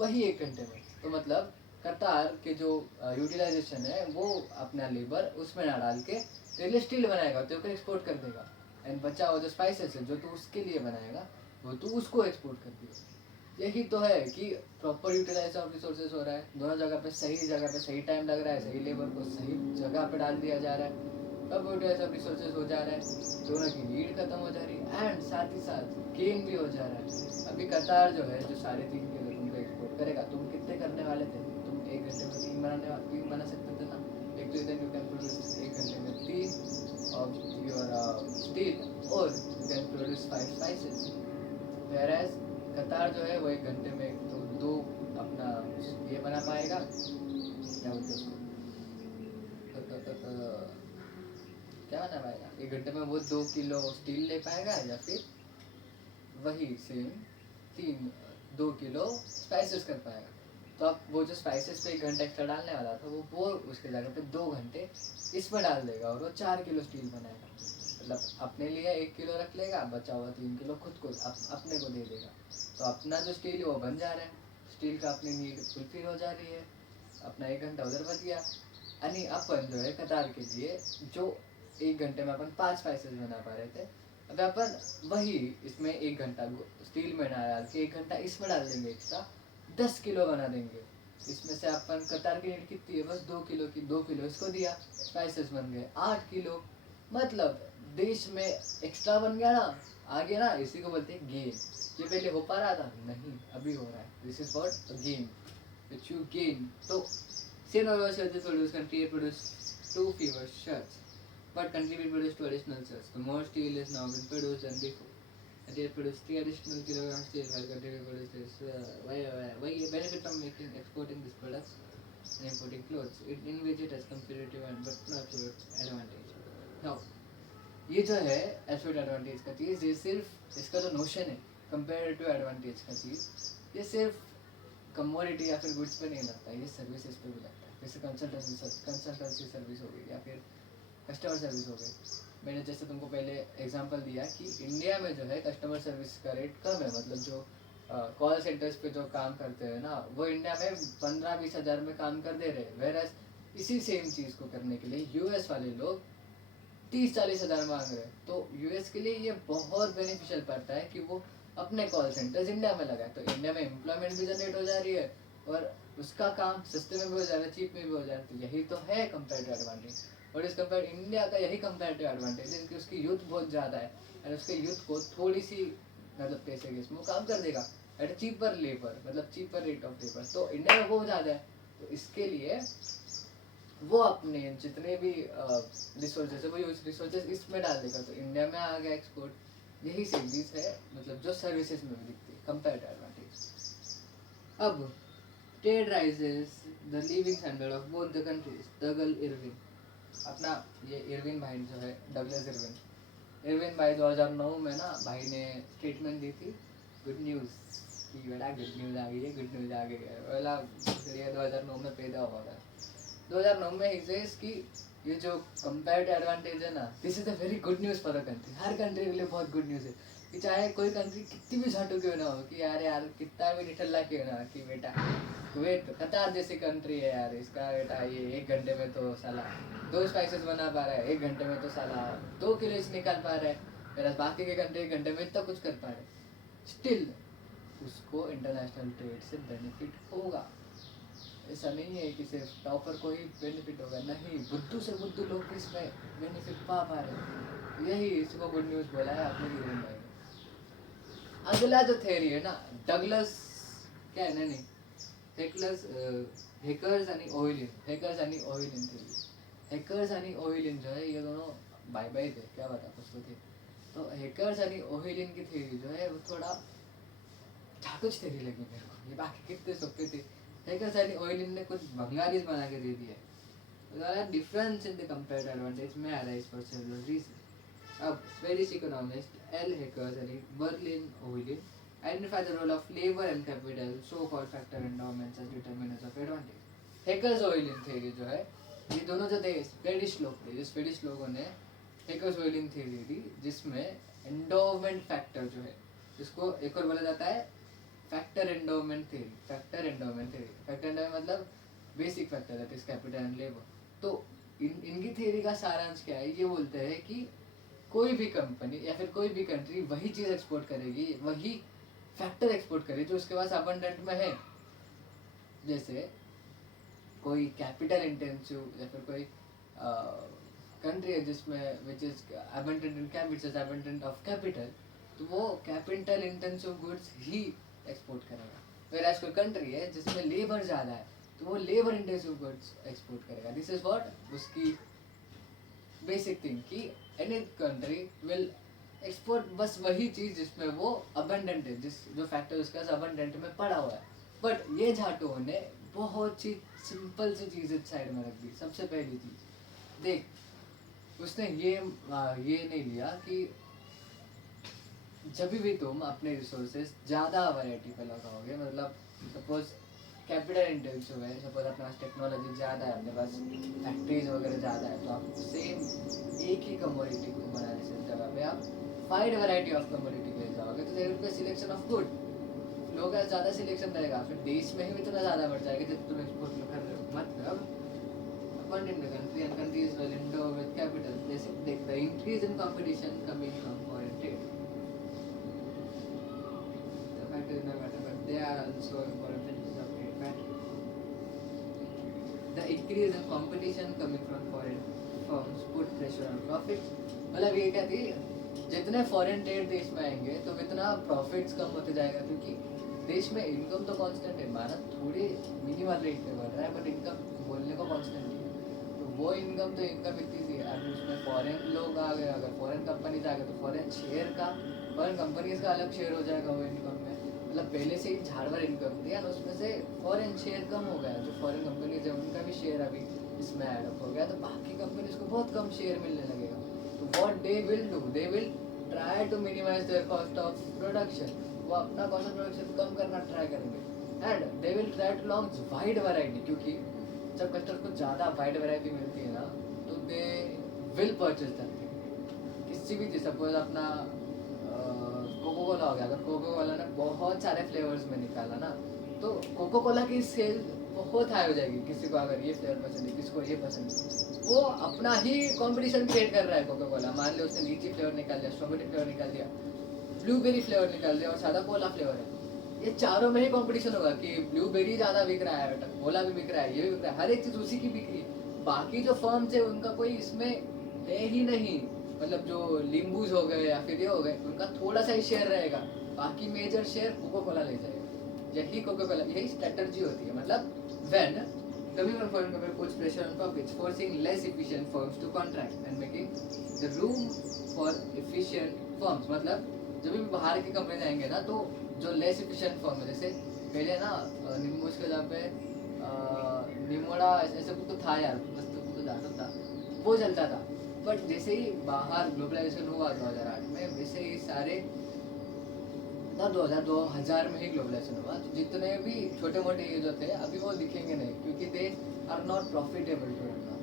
वही 1 घंटे में। तो मतलब कतार के जो यूटिलाइजेशन है वो अपना लेबर उसमें ना डाल के तेरे लिए स्टील बनाएगा, तेरे को एक्सपोर्ट कर देगा, एंड बचा हुआ जो स्पाइसेस है जो तू उसके लिए बनाएगा वो तू उसको एक्सपोर्ट कर देगा। यही तो है कि प्रॉपर यूटिलाइजेशन ऑफ रिसोर्सेज हो रहा है, दोनों जगह पे सही टाइम लग रहा है, सही लेबर को सही जगह पे डाल दिया जा रहा है, तब यूटिलाइजेशन ऑफ रिसोर्सेज हो जा रहा है, दोनों की नीड खत्म हो जा रही है एंड साथ ही साथ गेन भी हो जा रहा है। अभी कतार जो है जो 3.5 किलो तुमको एक्सपोर्ट करेगा, तुम कितने करने वाले थे, तुम 1 घंटे में 3 बना सकते थे ना, एक तो इधर यू कैन प्रोड्यूस 1 घंटे में 3 ऑफ योर स्टील और you can produce 5 spices, whereas कतार जो है वो 1 घंटे में तो 2 अपना ये बना पाएगा, क्या बोलते उसको, क्या बना पाएगा 1 घंटे में, वो 2 किलो स्टील ले पाएगा या फिर वही सेम 2 किलो स्पाइसेस कर पाएगा। तो अब वो जो स्पाइसेस पे 1 घंटा एक्स्ट्रा डालने वाला था वो उसके जगह पे 2 घंटे इसमें डाल देगा और वो 4 किलो स्टील बनाएगा, मतलब अपने लिए 1 किलो रख लेगा, बचा हुआ 3 किलो खुद को अपने को दे देगा। तो अपना जो स्टील है वो बन जा रहा है, स्टील का अपनी नीड फुलफिल हो जा रही है, अपना 1 घंटा उधर बच गया। यानी अपन जो है कतार के लिए जो 1 घंटे में अपन 5 स्पाइसेस बना पा रहे थे, अब अपन वही इसमें 1 घंटा स्टील में ना डाल के 1 घंटा इसमें डाल देंगे, एक्स्ट्रा 10 किलो बना देंगे। इसमें से अपन कतार की नीड कितनी है, बस 2 किलो की, 2 किलो इसको दिया, स्पाइसेस बन गए 8 किलो। मतलब देश में एक्स्ट्रा बन गया ना, आ गया ना, इसी को बोलते हैं गेन। ये पहले हो पा रहा था नहीं, अभी हो रहा है। This is what a gain which you gain. So same number of shirts is produced, country produced 2 fewer shirts, but country will produce 2 additional shirts. The more steel is now been produced than before. And they produce 3 additional kilograms steel, while country will produce this. Why benefit from making exporting these products and importing clothes? In which it has competitive and but not absolute advantage. Now ये जो है absolute advantage का चीज़, ये सिर्फ इसका जो नोशन है comparative advantage का चीज़, ये सिर्फ कमोडिटी या फिर गुड्स पे नहीं लगता है, ये सर्विसेज पे भी लगता है। जैसे कंसल्टेंसी सर्विस हो गई या फिर कस्टमर सर्विस हो गई। मैंने जैसे तुमको पहले एग्जांपल दिया कि इंडिया में जो है कस्टमर सर्विस का रेट कम है, मतलब जो कॉल सेंटर्स पे जो काम करते हैं ना, वो इंडिया में 15-20 हज़ार में काम कर दे रहे हैं, वेरएज इसी सेम चीज़ को करने के लिए यूएस वाले लोग 30-40 हज़ार मांग रहे हैं। तो यूएस के लिए ये बहुत बेनिफिशियल पड़ता है कि वो अपने कॉल सेंटर्स इंडिया में लगाए, तो इंडिया में एम्प्लॉयमेंट भी जनरेट हो जा रही है और उसका काम सस्ते में भी हो जा रहा है, चीप में भी हो जा रहा है। तो यही तो है कंपेरेटिव एडवांटेज। और इस कंपेयर इंडिया का यही कंपेरेटिव एडवांटेज है कि उसकी यूथ बहुत ज़्यादा है और उसके यूथ को थोड़ी सी मतलब पैसे के इसमें काम कर देगा एट अ चीपर लेबर, मतलब चीपर रेट ऑफ लेबर। तो इंडिया में बहुत ज़्यादा है, तो इसके लिए वो अपने जितने भी रिसोर्सेज है वो यूज रिसोर्सेज इसमें डाल देगा, तो इंडिया में आ गया एक्सपोर्ट। यही सेम चीज़ है, मतलब जो सर्विसेज में भी दिखती है कंपेरेटिव एडवांटेज। अब trade raises the living standard of both the countries. Douglas Irwin, अपना ये इरविन भाई जो है डगलस इरविन भाई 2009 में ना भाई ने स्टेटमेंट दी थी, गुड न्यूज़ कि बेटा गुड न्यूज़ आ गई है, गुड न्यूज़ आ गई है। पहला 2009 में पैदा हुआ था। 2009 में ही सेज कि ये जो कंपेरेटिव एडवांटेज है ना, this is a very good news for a country. हर कंट्री के लिए बहुत गुड न्यूज़ है कि चाहे कोई कंट्री कितनी भी झाटू क्यों ना हो, कि यार कितना भी निठल्ला क्यों ना, कि बेटा कुवैत कतार जैसी कंट्री है यार, इसका बेटा ये 1 घंटे में तो साला 2 स्पाइसेस बना पा रहा है, 1 घंटे में तो साला 2 किलो निकाल पा रहा है, मेरा बाकी के कंट्री 1 घंटे में इतना कुछ कर पा रहे हैं। स्टिल उसको इंटरनेशनल ट्रेड से बेनिफिट होगा। ऐसा नहीं है कि सिर्फ टॉपर को ही बेनिफिट होगा, नहीं, बुद्धू से बुद्धू लोग भी इसमें बेनिफिट पा रहे हैं। यही इसको गुड न्यूज़ बोला है आपने गिरन भाई ने। अगला जो थ्योरी है ना, डगलस क्या है, नहीं हेकलस हेकर्स आणि ओइलिन, हेकर्स आणि ओइलिन थ्योरी। हेकर्स आणि ओइलिन जो है ये दोनों बाय बाय थे, क्या बता कुछ तो थे। तो हेकर्स आणि ओइलिन की थ्योरी जो है वो थोड़ा कुछ थ्योरी लगी मेरे को, ये बाकी कितने सकते थे। हेकर्स आणि ओइलिन ने कुछ बंगालीज बना के दे दिया। The difference in the comparative advantage may arise for several reasons. अब Swedish economist L. Heckers and Berlin Oilin identify the role of labor and capital, so-called factor endowments as determinants of advantage. Heckers Oilin theory जो है, ये दोनों जो थे स्वेडिश लोग थे, जो स्वेडिश लोगों ने Heckers Oilin theory दी, जिसमें endowment factor जो है, जिसको एक और बोला जाता है factor endowment theory. Factor endowment मतलब basic factor, that is capital and labour. तो इनकी थ्योरी का सारांश क्या है, ये बोलते हैं कि कोई भी कंपनी या फिर कोई भी कंट्री वही चीज़ एक्सपोर्ट करेगी, वही फैक्टर एक्सपोर्ट करेगी जो उसके पास अबंडेंट में है। जैसे कोई कैपिटल इंटेंसिव या फिर कोई कंट्री है जिसमें which is abundant in capital, abundant of capital, तो वो कैपिटल इंटेंसिव गुड्स ही एक्सपोर्ट करेगा। फिर कोई कंट्री है जिसमें लेबर ज़्यादा है, तो वो लेबर इंटेंसिव गुड्स एक्सपोर्ट करेगा। दिस इज व्हाट उसकी बेसिक थिंग, कि एनी कंट्री विल एक्सपोर्ट बस वही चीज़ जिसमें वो अबंडेंट है, जिस जो फैक्टर उसके पास अबंडेंट में पड़ा हुआ है। बट ये झाटुओं ने बहुत सी सिंपल सी चीज़ साइड में रख दी। सबसे पहली चीज़ देख, उसने ये नहीं लिया कि जब भी तुम अपने रिसोर्सेज ज़्यादा वैरायटी पे लगाओगे, मतलब सपोज कैपिटल इंटेंसिव है, सपोज अपने पास टेक्नोलॉजी ज़्यादा है, अपने पास फैक्ट्रीज वगैरह ज़्यादा है, तो आप सेम एक ही कमोडिटी को बनाने से जगह पे आप वाइड वैरायटी ऑफ कमोडिटी ले जाओगे, तो there will be selection of good, लोगों का ज़्यादा सिलेक्शन रहेगा, फिर देश में ही इतना ज़्यादा बढ़ जाएगा जब तुम एक्सपोर्ट कर रहे हो। मतलब abundant the country and countries will endow with capital. The increase in competition coming from foreign trade. The fact is no matter, but they are also important in of trade pattern. The increase in competition coming from foreign firms put pressure on profits. मतलब ये क्या थी, जितने foreign trade देश में आएंगे तो इतना प्रॉफिट्स कम होते जाएगा, क्योंकि देश में इनकम तो कांस्टेंट है, भारत थोड़े मिनिमल रेट पे बढ़ रहा है बट इनकम बोलने को कांस्टेंट ही है। तो वो इनकम तो इनकम इतनी थी, अभी उसमें फॉरेन लोग आ गए, अगर फॉरेन कंपनीज आ गए तो फॉरेन शेयर का, फॉरेन कंपनीज का अलग शेयर हो जाएगा वो इनकम में। मतलब पहले से ही झाड़वर इनकम थी और उसमें से फॉरेन शेयर कम हो गया, जो फॉरेन कंपनीज है उनका भी शेयर अभी इसमें ऐड अप हो गया, तो बाकी कंपनीज को बहुत कम शेयर मिलने लगेगा। तो what they will do, they will try to minimise their cost of production, वो अपना कॉस्ट ऑफ प्रोडक्शन कम करना ट्राई करेंगे and they will try to launch wide variety, क्योंकि जब कस्टमर को ज़्यादा वाइड वैरायटी मिलती है ना तो they will purchase that thing. किसी भी चीज़, सपोज अपना कोको कोला हो गया, अगर कोको कोला ने बहुत सारे फ्लेवर्स में निकाला ना तो कोको कोला की सेल बहुत हाई हो जाएगी। किसी को अगर ये फ्लेवर पसंद है, किसी को ये पसंद है, वो अपना ही कंपटीशन क्रिएट कर रहा है कोको कोला। मान लो उसने लीची फ्लेवर निकाल दिया, स्ट्रॉबेरी फ्लेवर निकाल दिया, ब्लूबेरी फ्लेवर निकाल दिया और सादा कोला फ्लेवर है, ये चारों में ही कंपटीशन होगा कि ब्लूबेरी ज़्यादा बिक रहा है, कोला भी बिक रहा है, ये भी बिक रहा है, हर एक चीज़ उसी की बिक रही है। बाकी जो फर्म्स है उनका कोई इसमें है ही नहीं, मतलब जो लींबूज हो गए या फिर ये हो गए उनका थोड़ा सा ही शेयर रहेगा, बाकी मेजर शेयर कोको कोला ले जाएगा। यही कोको कोला, यही स्ट्रेटजी होती है। मतलब when coming from foreign company puts pressure on profits, forcing less efficient firms to contract and making the room for efficient firms। मतलब जब भी बाहर की कंपनी जाएंगे ना तो जो लेस इफिशिएंट फर्म है, जैसे पहले ना नींबूज के जहाँ पे निमोड़ा ऐसे कुछ तो था यार, बस तो कुछ तो जाता था, वो चलता था। बट जैसे ही बाहर ग्लोबलाइजेशन हुआ 2008 में, वैसे ही सारे ना 2000 में ही ग्लोबलाइजेशन हुआ, तो जितने भी छोटे मोटे ये जो थे अभी वो दिखेंगे नहीं, क्योंकि they are not profitable to run now.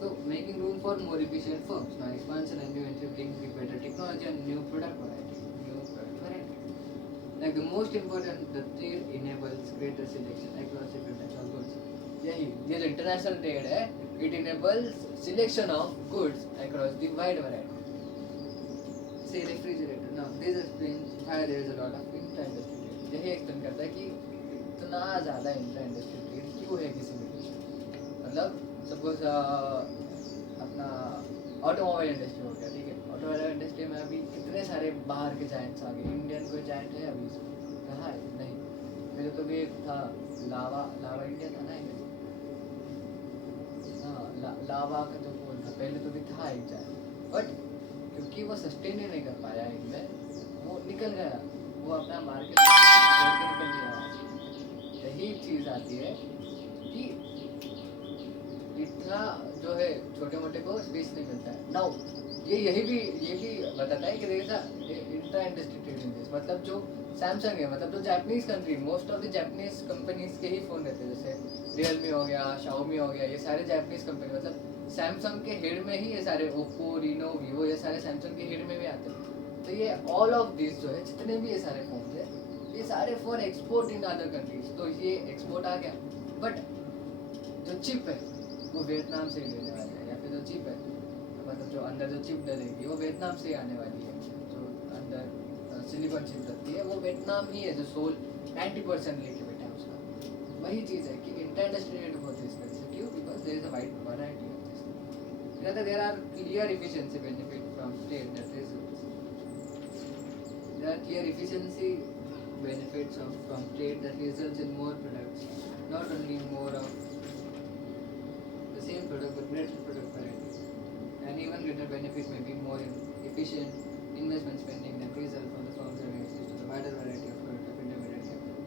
तो making room for more efficient firms, now expansion and new entry bring better technology and new product variety. Like the most important, the trade enables greater selection across different types of goods. यही ये जो international trade है, it enables selection of goods across the wide variety. Say refrigerator. Now this explains why there is a lot of intra-industry trade. यही एक्सप्लेन करता है कि इतना ज़्यादा इंट्रा-इंडस्ट्री ट्रेड क्यों है किसी भी देश में। मतलब सपोज अपना ऑटोमोबाइल इंडस्ट्री हो गया, ठीक है, ऑटोमोबाइल इंडस्ट्री में अभी कितने सारे बाहर के जायंट्स आ गए। इंडियन कोई जायंट है अभी कहाँ है? नहीं, पहले तो भी एक था लावा इंडिया था ना एक, हाँ लावा का जो फोन था पहले तो भी था एक जायंट, बट क्योंकि वो सस्टेन ही नहीं कर पाया इनमें, वो निकल गया, वो अपना मार्केट छोड़ के निकल गया। यही चीज़ आती है कि इतना जो है छोटे मोटे को स्पेस नहीं मिलता है। नाउ ये भी बताता है कि intra industry trade in this, मतलब जो सैमसंग है, मतलब जो Japanese country, most of the Japanese companies के ही फ़ोन रहते हैं, जैसे रियलमी हो गया, शाओमी हो गया, ये सारे जापानीज कंपनी, मतलब सैमसंग के हेड में ही ये सारे ओप्पो, रीनो, वीवो, ये सारे सैमसंग के हेड में भी आते हैं। तो ये ऑल ऑफ दिस जो है, जितने भी ये सारे फ़ोन है, ये सारे फ़ोन एक्सपोर्ट इन अदर कंट्रीज, तो ये एक्सपोर्ट आ गया। बट जो चिप है वो वियतनाम से ही लेने वाले हैं, या फिर जो चिप है मतलब जो अंदर जो चिप डलेगी वो वियतनाम से आने वाली है, जो अंदर सिलिकॉन चिप लगती है वो वियतनाम ही है, जो सोल 90% लेके बैठा है उसका। वही चीज़ है कि इंटर-इंडस्ट्री ट्रेड होती है इस वजह से। क्यों? Because there is a wide variety of this. There are clear efficiency benefit from trade, that is there are clear efficiency benefits from trade that results in more products, not only more of the same product but greater product variety, and even greater benefit may be more efficient investment spending that result from the firms having access to the wider variety of product of intermediate capital.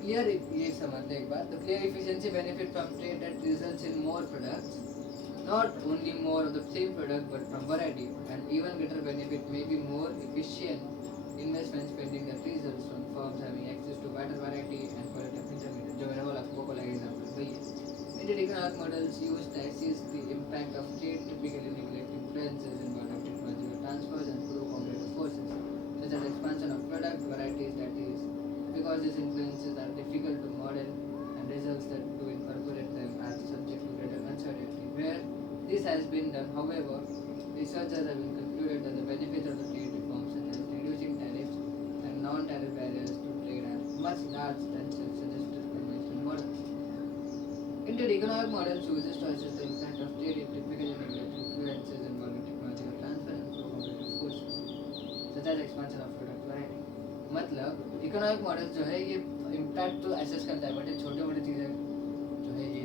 Clear ये समझते एक बार, the clear efficiency benefit from trade that results in more products, not only more of the same product but from variety, and even greater benefit may be more efficient investment spending that results from firms having access to wider variety and quality of intermediate. जो मैंने बोला cocoa Cola example वही है। Indeed, economic models used to assess the impact of trade typically neglect influences in product technological transfers and through competitive forces, such as expansion of product varieties, that is, because these influences are difficult to model and results that to incorporate them are subject to greater uncertainty. Where this has been done, however, researchers have concluded that the benefits of the trade reforms, such as reducing tariffs and non-tariff barriers to trade, are much larger than suggested conventional models. Indeed, economic model chooses to assess the impact of trade if typically negative influences involving technological transfer and flow competitive forces, such as expansion of product variety. मतलब economic model जो है ये इम्पैक्ट तो एसेस करता है बट ये छोटे मोटे चीज़ें जो है ये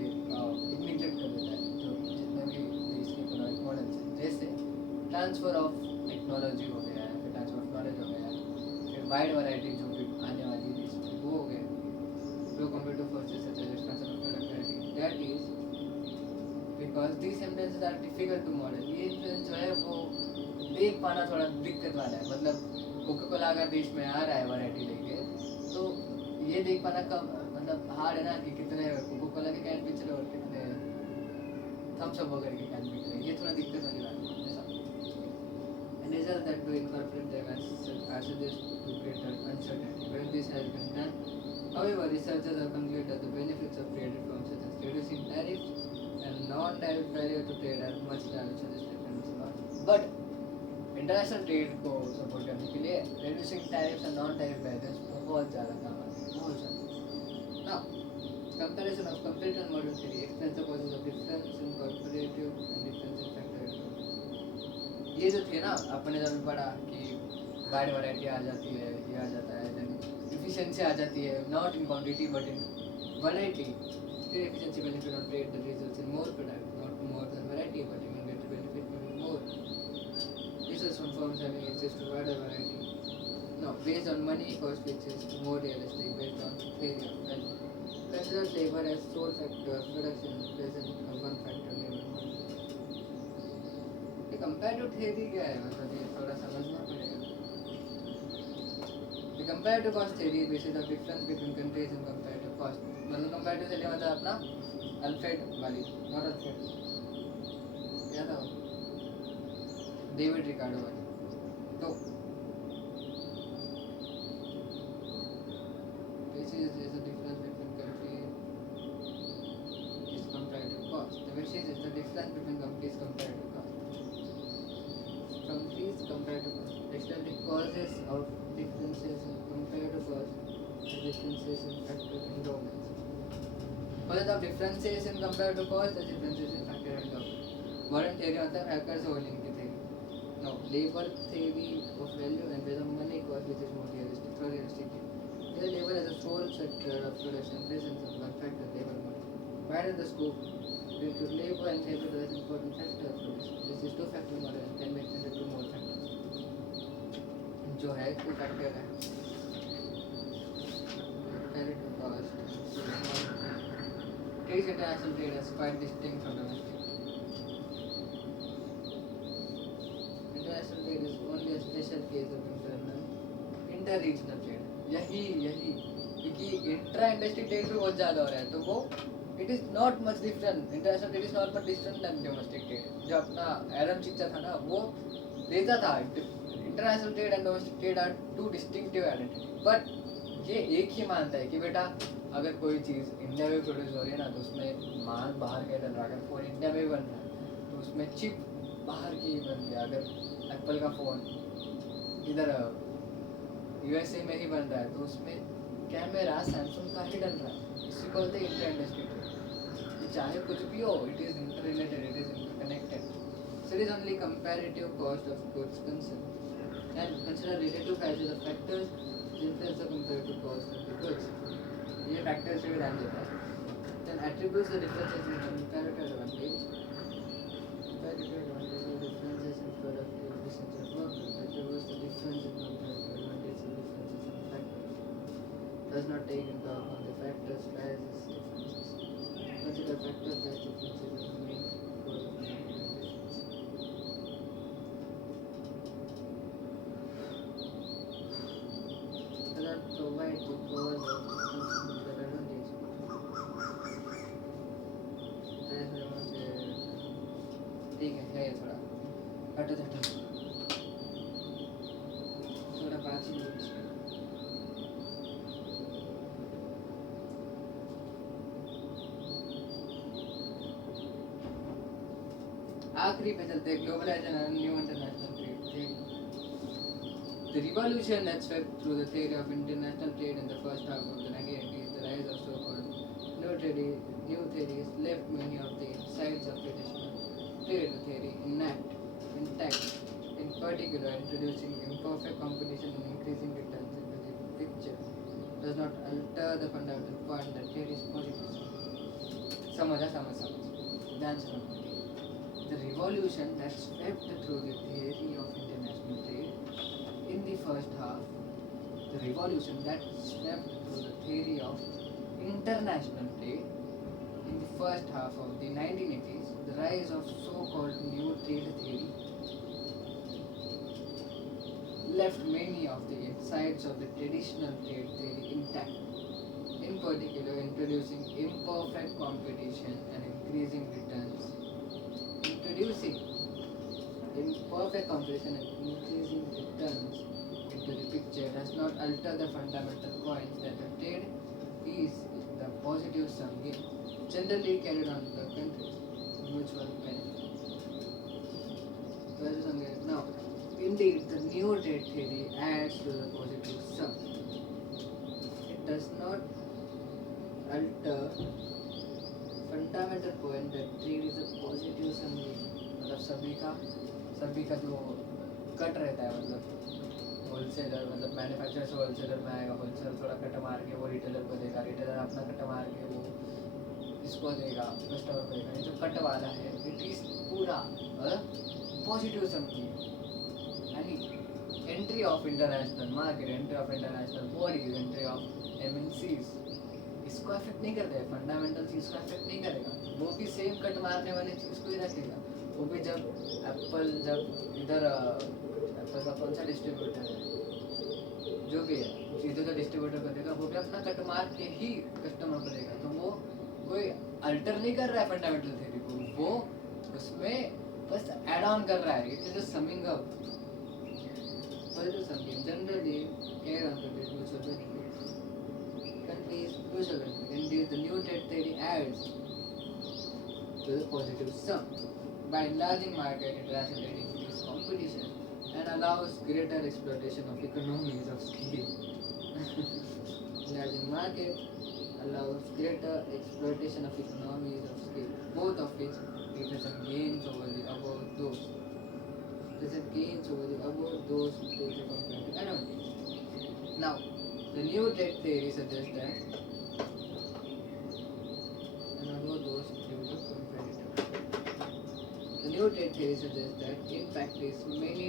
निग्लेक्ट कर देता है जो जितने भी देश के इकोनॉमिक मॉडल्स हैं जैसे ट्रांसफ़र ऑफ टेक्नोलॉजी हो गया है फिर ट्रांसफर ऑफ नॉलेज हो गया फिर वाइड वैरायटी जो भी आने वाली देश में वो हो गया flow competitive forces such as expansion of product variety. That is because these influences are difficult to model. ये influence जो है वो देख पाना थोड़ा दिक्कत वाला है मतलब कोका कोला अगर देश में आ रहा है वैरायटी लेके तो ये देख पाना कम मतलब हार्ड है ना कि कितने कोका कोला के कैन बिच रहे और कितने थम्स अप वगैरह के कैन बिच रहे ये थोड़ा दिक्कत वाली बात है ऐसा and result that to incorporate them as suggest to greater uncertainty when this has been done. However, researchers have concluded that the benefits of trade reforms such as reducing tariffs and non-tariff barrier to trade are much larger suggested than this not. But international trade को सपोर्ट करने के लिए reducing tariffs and non-tariff barriers बहुत ज़्यादा काम आते हैं बहुत ज़्यादा. Now, comparison of comparative and modern theory explains the causes of difference in comparative and difference in factor. ये जो थे ना अपने जब पढ़ा कि वाइड वैरायटी आ जाती है ये आ जाता है देन efficiency आ जाती है not in quantity but in variety. Trade efficiency benefit on trade that results in more product not more than variety but even greater benefit from more. Results from firms having access to wider variety. Now, based on money cost which is more realistic based on theory of value. Consider labor as sole factor, production present one factor labor. ये comparative theory क्या है मतलब ये थोड़ा समझना पड़ेगा. The comparative cost theory bases the difference between countries in comparative cost. मतलब comparative theory मतलब अपना अल्फ्रेड वाली not अल्फ्रेड क्या था वो डेविड रिकार्डो वाली तो basis is the difference between countries is comparative cost. The basis is the difference between countries comparative cost. Countries comparative cost. Explain the causes of differences in comparative cost and differences in factor endowments. Causes of differences in comparative cost and differences in factor endowments. Modern theory मतलब hackers से वो लिंक की थी. Now, labor theory of value and based on money cost which is more realistic. How realistic? Here, labor as a sole sector of production presence of one factor labor money. Widen the scope. Due to labor and labor as important factor of production. This is two factor model and can be extended to more factors. जो है two factor है comparative cost treats international trade as quite distinct from domestic. International trade is only a special case of inter-regional trade. यही क्योंकि intra industry trade भी बहुत ज़्यादा हो रहा है तो वो it is not much different. International trade is not much different than domestic trade. जो अपना एरम शिक्षा था ना वो देता था international trade and domestic trade are two distinctive identity. बट ये एक ही मानता है कि बेटा अगर कोई चीज़ इंडिया में प्रोड्यूस हो रही है ना तो उसमें माल बाहर का डल रहा है. अगर फ़ोन इंडिया में भी बन रहा है तो उसमें चिप बाहर की ही बन रही है. अगर एप्पल का फ़ोन इधर यूएसए में ही बन रहा है तो उसमें कैमरा सैमसंग का ही डल रहा है. इसी को बोलते हैं इंटर इंडस्ट्री ट्रेड. चाहे कुछ भी हो it is inter related it is inter connected. So it is only comparative cost of goods concerned. And consider relative prices of factors which influence the comparative cost of the goods. ये factors से भी ध्यान देता है. Then attributes the differences in comparative advantage. Comparative advantage or differences in productive efficiency of work. Attributes the difference in comparative advantage or differences in factors. Does not take into account the factors prices differences. Consider factor price differences as the main cause of provide the cause of difference in advantage. ठीक है ये थोड़ा हटो थोड़ा 5 मिनट. आखिरी पे चलते हैं globalisation and new international trade. The revolution that swept through the theory of international trade in the first half of the 1980s, the rise of so-called new new theories left many of the insights of traditional trade theory intact, in particular introducing imperfect competition and increasing returns into the picture does not alter the fundamental point that trade is positive. समझ ध्यान से समझ The revolution that swept through the theory of international trade in the first half, the revolution that swept through the theory of international trade in the first half of the 1980s, the rise of so-called new trade theory left many of the insights of the traditional trade theory intact, in particular introducing imperfect competition and increasing returns. Introducing imperfect competition and increasing returns into the picture does not alter the fundamental point that the trade is the positive sum game, generally carried on the country's mutual benefit. Now, indeed, the new trade theory adds to the positive sum. It does not alter fundamental point that trade is a positive समझिए मतलब सभी का जो कट रहता है मतलब होलसेलर मतलब मैन्युफैक्चरर से होलसेलर में आएगा होलसेलर थोड़ा कट मार के वो रिटेलर को देगा रिटेलर अपना कट मार के वो इसको देगा कस्टमर को देगा ये जो कट वाला है इट इज पूरा पॉजिटिव समझिए यानी entry of international market entry of international bodies entry of MNCs इसको अफेक्ट नहीं करता है फंडामेंटल चीज़ को अफेक्ट नहीं करेगा वो भी सेम कट मारने वाली चीज़ को ही रखेगा वो भी जब एप्पल जब इधर एप्पल का कौन सा डिस्ट्रीब्यूटर है जो भी है सीधे जो डिस्ट्रीब्यूटर को देगा वो भी अपना कट मार के ही कस्टमर को देगा तो वो कोई अल्टर नहीं कर रहा है फंडामेंटल थ्योरी को वो उसमें बस एड ऑन कर रहा है it is just summing up generally care on the mutual benefit. Countries mutual benefit. Indeed, the new trade theory adds to the positive sum by enlarging market international trade increases competition and allows greater exploitation of economies of scale. Enlarging market allows greater exploitation of economies of scale, both of which represent gains over the above those. Present gains over the above those to the comparative advantage. Now, the new trade theory suggests that and above those due to comparative. The new trade theory suggests that in practice many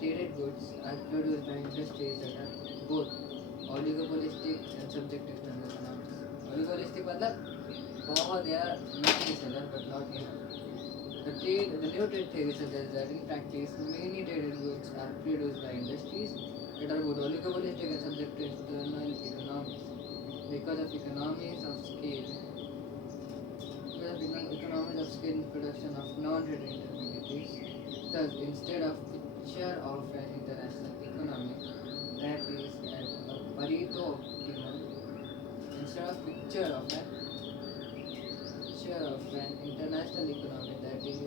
traded goods are produced by industries that are both oligopolistic and subject to external economics. Oligopolistic मतलब बहुत यार many seller but not enough. The new trade theory suggests that in practice many traded goods are produced by industries that are both oligopolistic and subject to external economics. Because of economies of scale in production of non-traded intermediaries, thus instead of picture of an international economy that is at a Pareto optimum, instead of picture of an international economy that is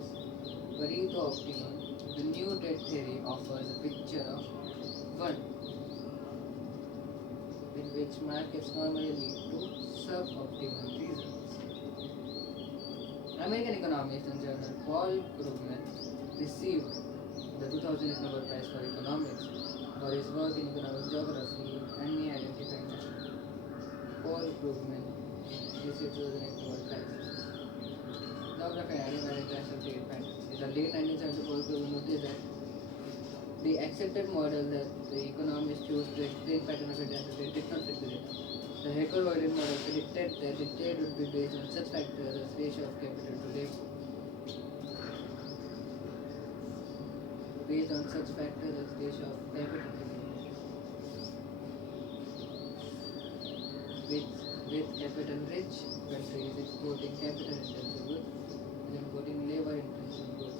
Pareto optimum, the new trade theory offers a picture of one in which markets normally lead to suboptimal results. American economist and journal Paul Krugman received the 2008 Nobel Prize for Economics for his work in economic geography and he identified that Paul Krugman received the 2008 Nobel Prize. Geography and international trade patterns. In the late 1970s, Paul Krugman noticed that the accepted model that the economists choose to explain pattern of international trade did not fit the data. The Hecker-Boyden model predicted that the trade would be based on such factors as ratio of capital to labor. Based on such factors as ratio of capital to labor. With capital-rich countries exporting capital-intensive goods and importing labor-intensive goods.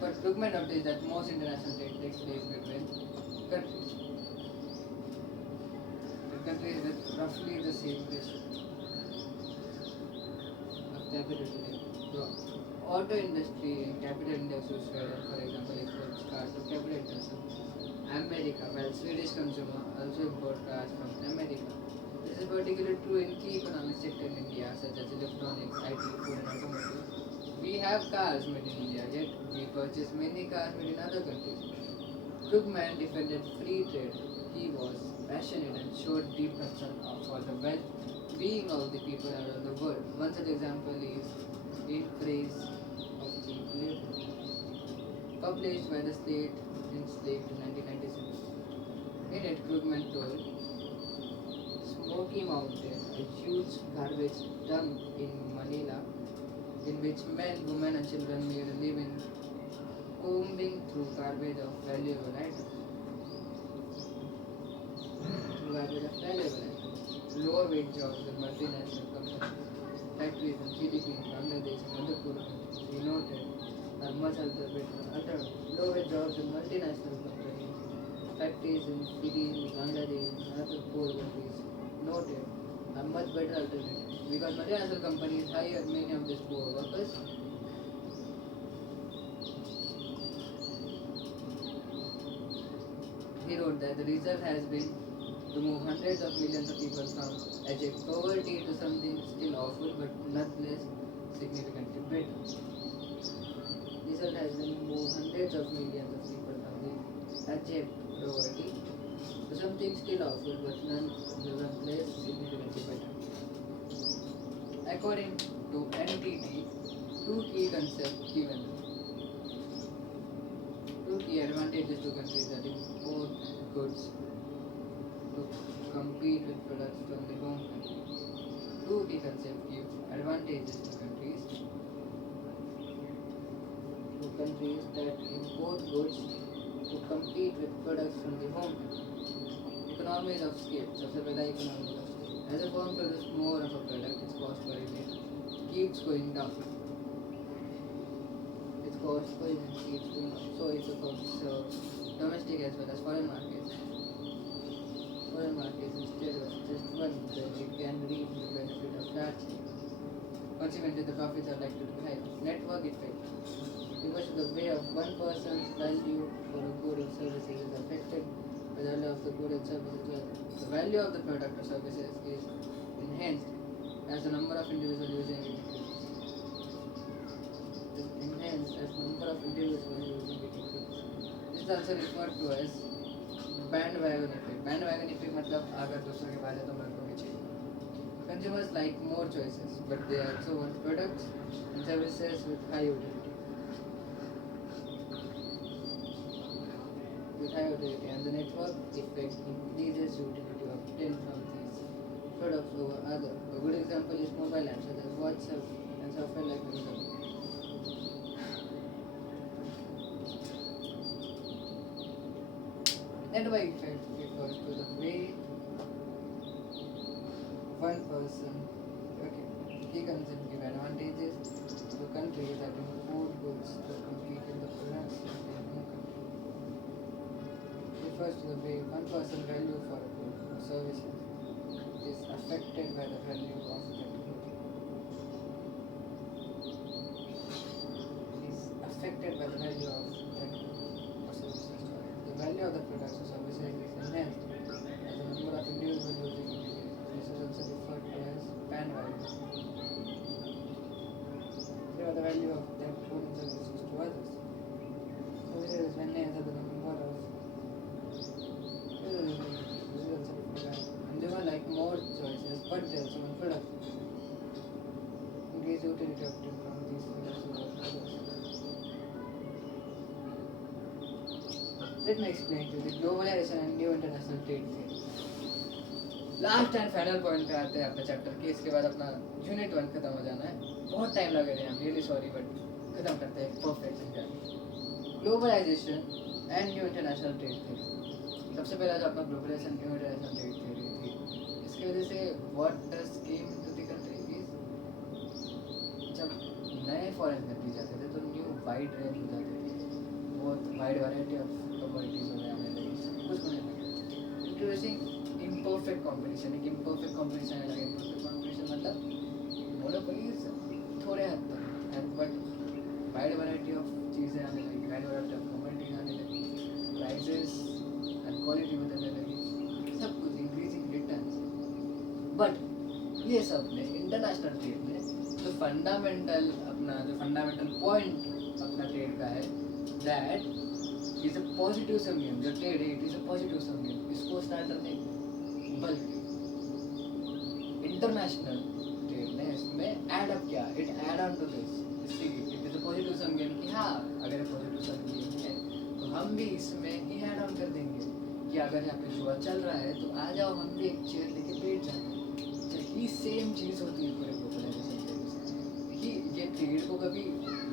But Krugman noticed that most international trade takes place between countries. Countries with roughly the same ratio of capital to labor. The auto industry and capital index of Sweden, for example, exports cars to capital intensive America, while Swedish consumer also import cars from America. This This is particularly true in key economic sectors in India, such as electronics, IT, food, and automotive. We have cars made in India, yet we purchase many cars made in other countries. Krugman defended free trade. He was passionate and showed deep concern for the well-being of the people around the world. One such example is In Praise of Cheap Labor, published by the state enslaved in 1997. In it, Krugman told Smoky Mountain, a huge garbage dump in Manila, in which men, women, and children made a living combing through garbage of valuable items. Lower wage jobs in multinational companies, factories in Philippines, Bangladesh, and other poor countries, we noted, are much better. Low wage jobs in multinational companies, factories in Philippines, Bangladesh, and other poor countries, noted, are much better alternatives. Because multinational companies hire many of these poor workers. He wrote that the result has been to move hundreds of millions of people from abject poverty to something still awful but nonetheless significantly better. Result has been to move hundreds of millions of people from the abject poverty to something still awful but nonetheless significantly better. According to NTT, two key concepts given. Two key advantages to countries that import goods to compete with products from the home country. Two key concepts give advantages to countries that import goods to compete with products from the home country. Economies of scale. सबसे पहला economies of scale. As a firm produces more of a product, its cost per unit keeps going down. Its cost per unit keeps going up. So if the firm serves domestic as well as foreign markets, instead of just one, then it can reap the benefit of that. Consequently, the profits are likely to be higher. Network effect. Because the way of one person's value for a good or services is affected by the value of the good and services to others. The value of the product or services is enhanced as the number of individuals using it increases. This is also referred to as bandwagon effect. Bandwagon effect मतलब अगर दूसरों के बाद है तो मेरे को भी चाहिए. Consumers like more choices, but they also want products and services with high utility. And the network effect increases utility obtained from these products over other. A good example is mobile apps such as WhatsApp and software like Google. Network effect refers to the way one person, he considers give advantages to countries that import goods to compete in the products of their own country. Refers to the way one person's value for a good or services is affected by the value of that good. Is affected by the value of that good or services. The value of the products or services is enhanced as the number of individuals using it. This is also referred to as bandwagon. They are the value of that good and services to others. Services is enhanced as the number of consumer like more choices, but they also want products. Increase utility obtained from these products over others. Let me explain to you the globalization and new international trade theory. Last and final point पे आते हैं अपने चैप्टर के. इसके बाद अपना यूनिट 1 खत्म हो जाना है. बहुत टाइम लगे थे, हम रियली सॉरी, बट खत्म करते हैं perfect exam. Globalisation and new international trade theory. सबसे पहला जो अपना globalisation new international trade theory थी, इसकी वजह से what does came to the country is, जब नए फॉरेन कंट्री जाते थे तो न्यू वाइड रेंज हो जाते थे, बहुत वाइड वैरायटी ऑफ कमोडिटीज हो जाने लगी, सब कुछ होने लगा. Introducing imperfect competition. एक इम्परफेक्ट कंपटीशन आने लगा. इम्परफेक्ट कंपटीशन मतलब मोनोपोलीज थोड़े हद तक है, बट वाइड वैरायटी ऑफ चीज़ें आने लगी, वाइड वैरायटी ऑफ कमोडिटीज आने लगी, प्राइसेस एंड क्वालिटी बदलने लगी, सब कुछ इंक्रीजिंग रिटर्न्स. बट ये सब में इंटरनेशनल ट्रेड में जो फंडामेंटल पॉइंट अपना ट्रेड का है that is a positive sum game. जो ट्रेड है it is a positive sum game. इसको स्टार्टर ने बल्कि इंटरनेशनल ट्रेड ने इसमें ऐड अप किया. It add on to this. It is a positive sum game कि हाँ अगर पॉजिटिव सम गेम है तो हम भी इसमें ही ऐड ऑन कर देंगे कि अगर यहाँ पे जुआ चल रहा है तो आ जाओ हम भी एक चेयर लेके बैठ जाते हैं. यही सेम चीज़ होती है पूरे ग्लोबलाइजेशन के. कि ये ट्रेड को कभी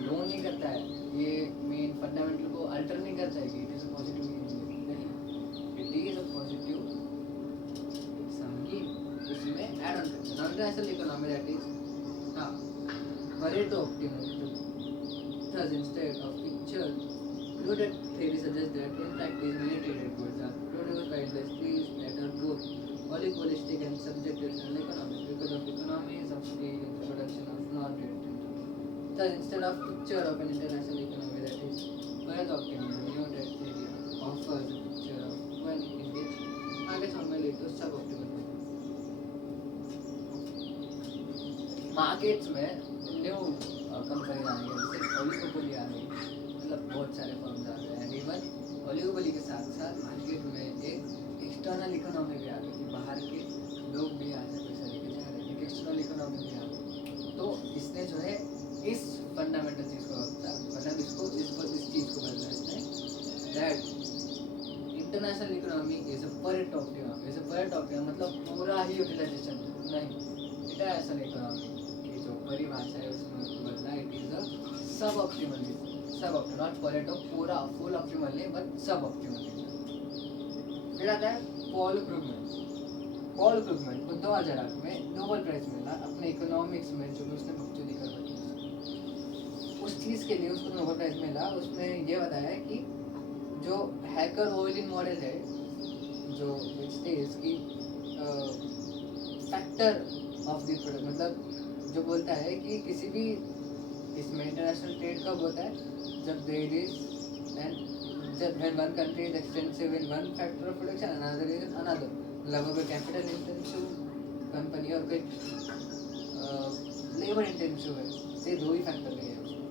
लो नहीं करता है. ये मेन फंडामेंटल को अल्टर नहीं करता है कि इट इज अ पॉजिटिव नहीं. इट इज अ पॉजिटिव समगी उसमें ऐड ऑन करता है. Non international economy that is हाँ Pareto optimum. Thus, instead of picture, loaded theory suggests that in practice many traded goods are produced by industries that are both oligopolistic and subject to external economics because of economies of scale in the production of non-traded goods. Thus, instead of picture of an international economy that is Pareto optimum, the new trade theory offers a picture of one in which markets formulate to suboptimal. Markets में new company आ गई जैसे ओलिगोपोली आ गई. मतलब बहुत सारे फर्म्स आ गए. And even oligopoly के साथ साथ मार्केट में एक एक्सटर्नल इकोनॉमी भी आ गई कि बाहर के लोग भी यहाँ से पैसा लेके जा रहे हैं. एक एक्सटर्नल इकोनॉमी भी आ गई. तो इसने जो है इस फंडामेंटल चीज़ को मतलब इस चीज़ को बदला इसने that international economy is a Pareto optimum. मतलब पूरा ही यूटिलाइजेशन नहीं. इंटरनेशनल इकोनॉमी जो परिभाषा है उसमें उसको बदला. इट इज अ सब ऑप्टिमल. नॉट Pareto पूरा फुल ऑप्टिमल नहीं बट सब ऑप्टिमल. फिर आता है पॉल क्रूगमैन को 2008 में नोबेल प्राइज मिला अपने इकोनॉमिक्स में जो भी उसने बकचोदी कर रखी उस चीज़ के लिए उसको नोबेल प्राइज मिला. उसने ये बताया कि जो हैकर ओइलिन मॉडल है जो इसकी फैक्टर ऑफ द प्रोडक्ट मतलब जो बोलता है कि किसी भी इसमें इंटरनेशनल ट्रेड कब होता है जब there is and when one country is extensive in one factor of production another is in another. मतलब अगर कैपिटल इंटेंसिव कंपनी और कोई लेबर इंटेंसिव है तो ये दो ही फैक्टर नहीं है उसमें.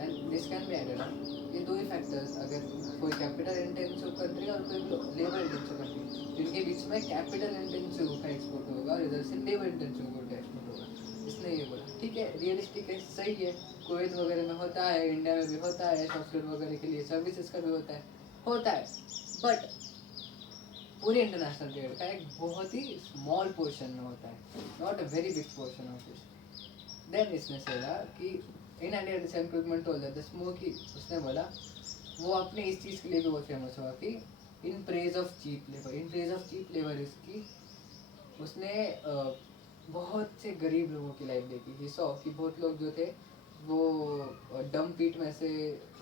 And this can be added up. ये दो ही फैक्टर्स अगर कोई कैपिटल इंटेंसिव कंट्री और कोई लेबर इंटेंसिव कंट्री जिनके बीच में कैपिटल इंटेंसिव का एक्सपोर्ट होगा और इधर से लेबर इंटेंसिव गुड का एक्सपोर्ट होगा. इसने ये बोला ठीक है रियलिस्टिक है सही है. कुवैत वगैरह में होता है इंडिया में भी होता है सॉफ्टवेयर वगैरह के लिए सर्विसेज का भी होता है बट पूरे इंटरनेशनल ट्रेड का एक बहुत ही स्मॉल पोर्शन में होता है. Not a very big portion of this. Then इसने बोला कि in India same Krugman told that the smoky उसने बोला वो अपने इस चीज़ के लिए भी बहुत फेमस हुआ कि in praise of cheap labour इसकी उसने बहुत से गरीब लोगों की लाइफ देखी. ही सॉ कि बहुत लोग जो थे वो डम पीट में से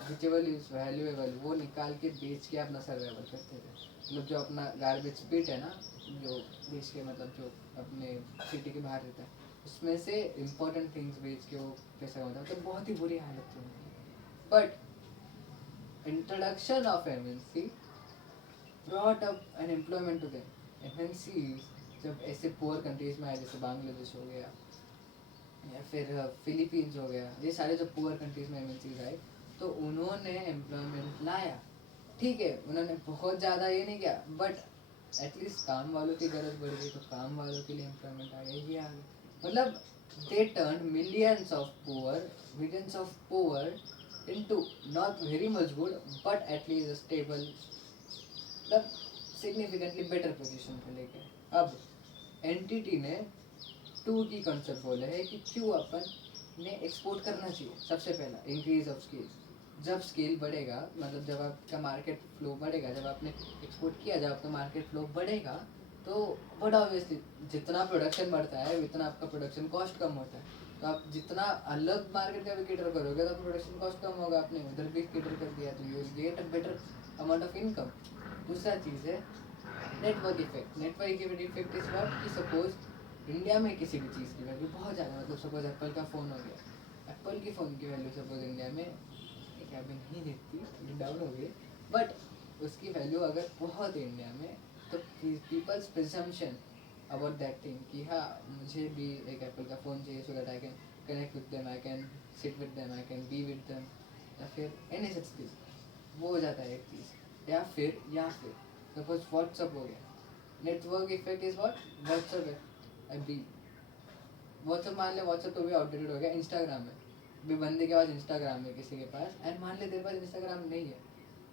विचेबल इज वैल्यूएबल वो निकाल के बेच के अपना सर्वाइवल करते थे. मतलब जो अपना गार्बेज पिट है ना जो बेच के मतलब जो अपने सिटी के बाहर रहता है उसमें से इम्पोर्टेंट थिंग्स बेच के वो पैसा कमाता है. तो बहुत ही बुरी हालत थी उनकी. But introduction of MNC brought up an employment to them. MNCs जब ऐसे पुअर कंट्रीज में आए जैसे बांग्लादेश हो गया या फिर फिलीपींस हो गया ये सारे जो पुअर कंट्रीज में MNCs आए तो उन्होंने एम्प्लॉयमेंट लाया. ठीक है उन्होंने बहुत ज़्यादा ये नहीं किया बट एटलीस्ट काम वालों की ज़रूरत बढ़ गई तो काम वालों के लिए एम्प्लॉयमेंट आ गया. ये आ गया मतलब they turned millions of poor into not very much good but at least a stable मतलब सिग्निफिकेंटली बेटर पोजीशन पे लेके. अब एनटीटी ने 2 की कॉन्सेप्ट बोले है कि क्यों अपन ने एक्सपोर्ट करना चाहिए. सबसे पहला इंक्रीज ऑफ स्किल. जब स्केल बढ़ेगा मतलब जब आपका मार्केट फ्लो बढ़ेगा जब आपने एक्सपोर्ट किया जब आपका मार्केट फ्लो बढ़ेगा तो बट ऑब्वियसली जितना प्रोडक्शन बढ़ता है उतना आपका प्रोडक्शन कॉस्ट कम होता है. तो आप जितना अलग मार्केट का भी कैटर करोगे तो प्रोडक्शन कॉस्ट कम होगा. आपने उधर भी कैटर कर दिया तो you get a better amount of income. दूसरा चीज़ है नेटवर्क इफेक्ट इस बात कि सपोज इंडिया में किसी भी चीज़ की वैल्यू बहुत ज़्यादा मतलब सपोज एप्पल का फ़ोन हो गया. एप्पल की फ़ोन की वैल्यू सपोज इंडिया में एक अभी नहीं देखती डाउन हो गई बट उसकी वैल्यू अगर बहुत है इंडिया में तो people's presumption about that thing कि हाँ मुझे भी एक एप्पल का फ़ोन चाहिए so that I can connect with them, I can sit with them, I can be with them, या फिर एनी सच थिंग, वो हो जाता है एक चीज़। या फिर सपोज व्हाट्सअप हो गया, network effect is what, WhatsApp है अभी, व्हाट्सअप मान ले, व्हाट्सअप तो भी आउटडेटेड हो गया, इंस्टाग्राम है अभी, बंदे के पास इंस्टाग्राम है किसी के पास, एंड मान ले तेरे पास इंस्टाग्राम नहीं है,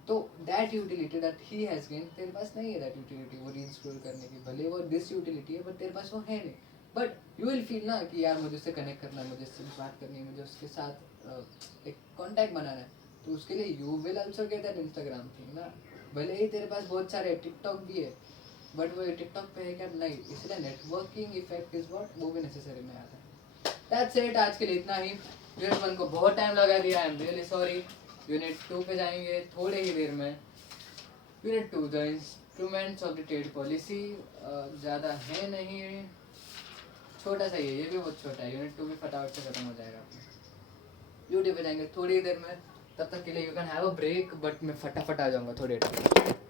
तो that utility that he has gain तेरे पास नहीं है, दैट यूटिलिटी वो रील स्क्रॉल करने की, भले वो दिस यूटिलिटी है बट तेरे पास वो है नहीं, बट यू विल फील ना कि यार मुझे उससे कनेक्ट करना है, मुझे उससे बात करनी है, मुझे उसके साथ एक कॉन्टैक्ट बनाना है, तो उसके लिए you will also get that Instagram thing ना, भले ही तेरे पास बहुत सारे टिकटॉक भी है बट वो टिकटॉक पे है क्या, नहीं, इसलिए नेटवर्किंग इफेक्ट इज व्हाट, वो भी नेसेसरी में आता है। दैट्स इट, आज के लिए इतना ही। यूनिट 1 को बहुत टाइम लगा दिया, I am really sorry. Unit 2 पे जाएंगे थोड़े ही देर में। यूनिट 2 the instruments of the trade policy, ज़्यादा है नहीं, छोटा सा ही है, ये भी बहुत छोटा है। यूनिट 2 भी फटाफट से खत्म हो जाएगा अपना। यूट्यूब पे जाएंगे थोड़ी देर में, तब तक के लिए you can have a break, but मैं फटाफट आ जाऊँगा थोड़ी देर।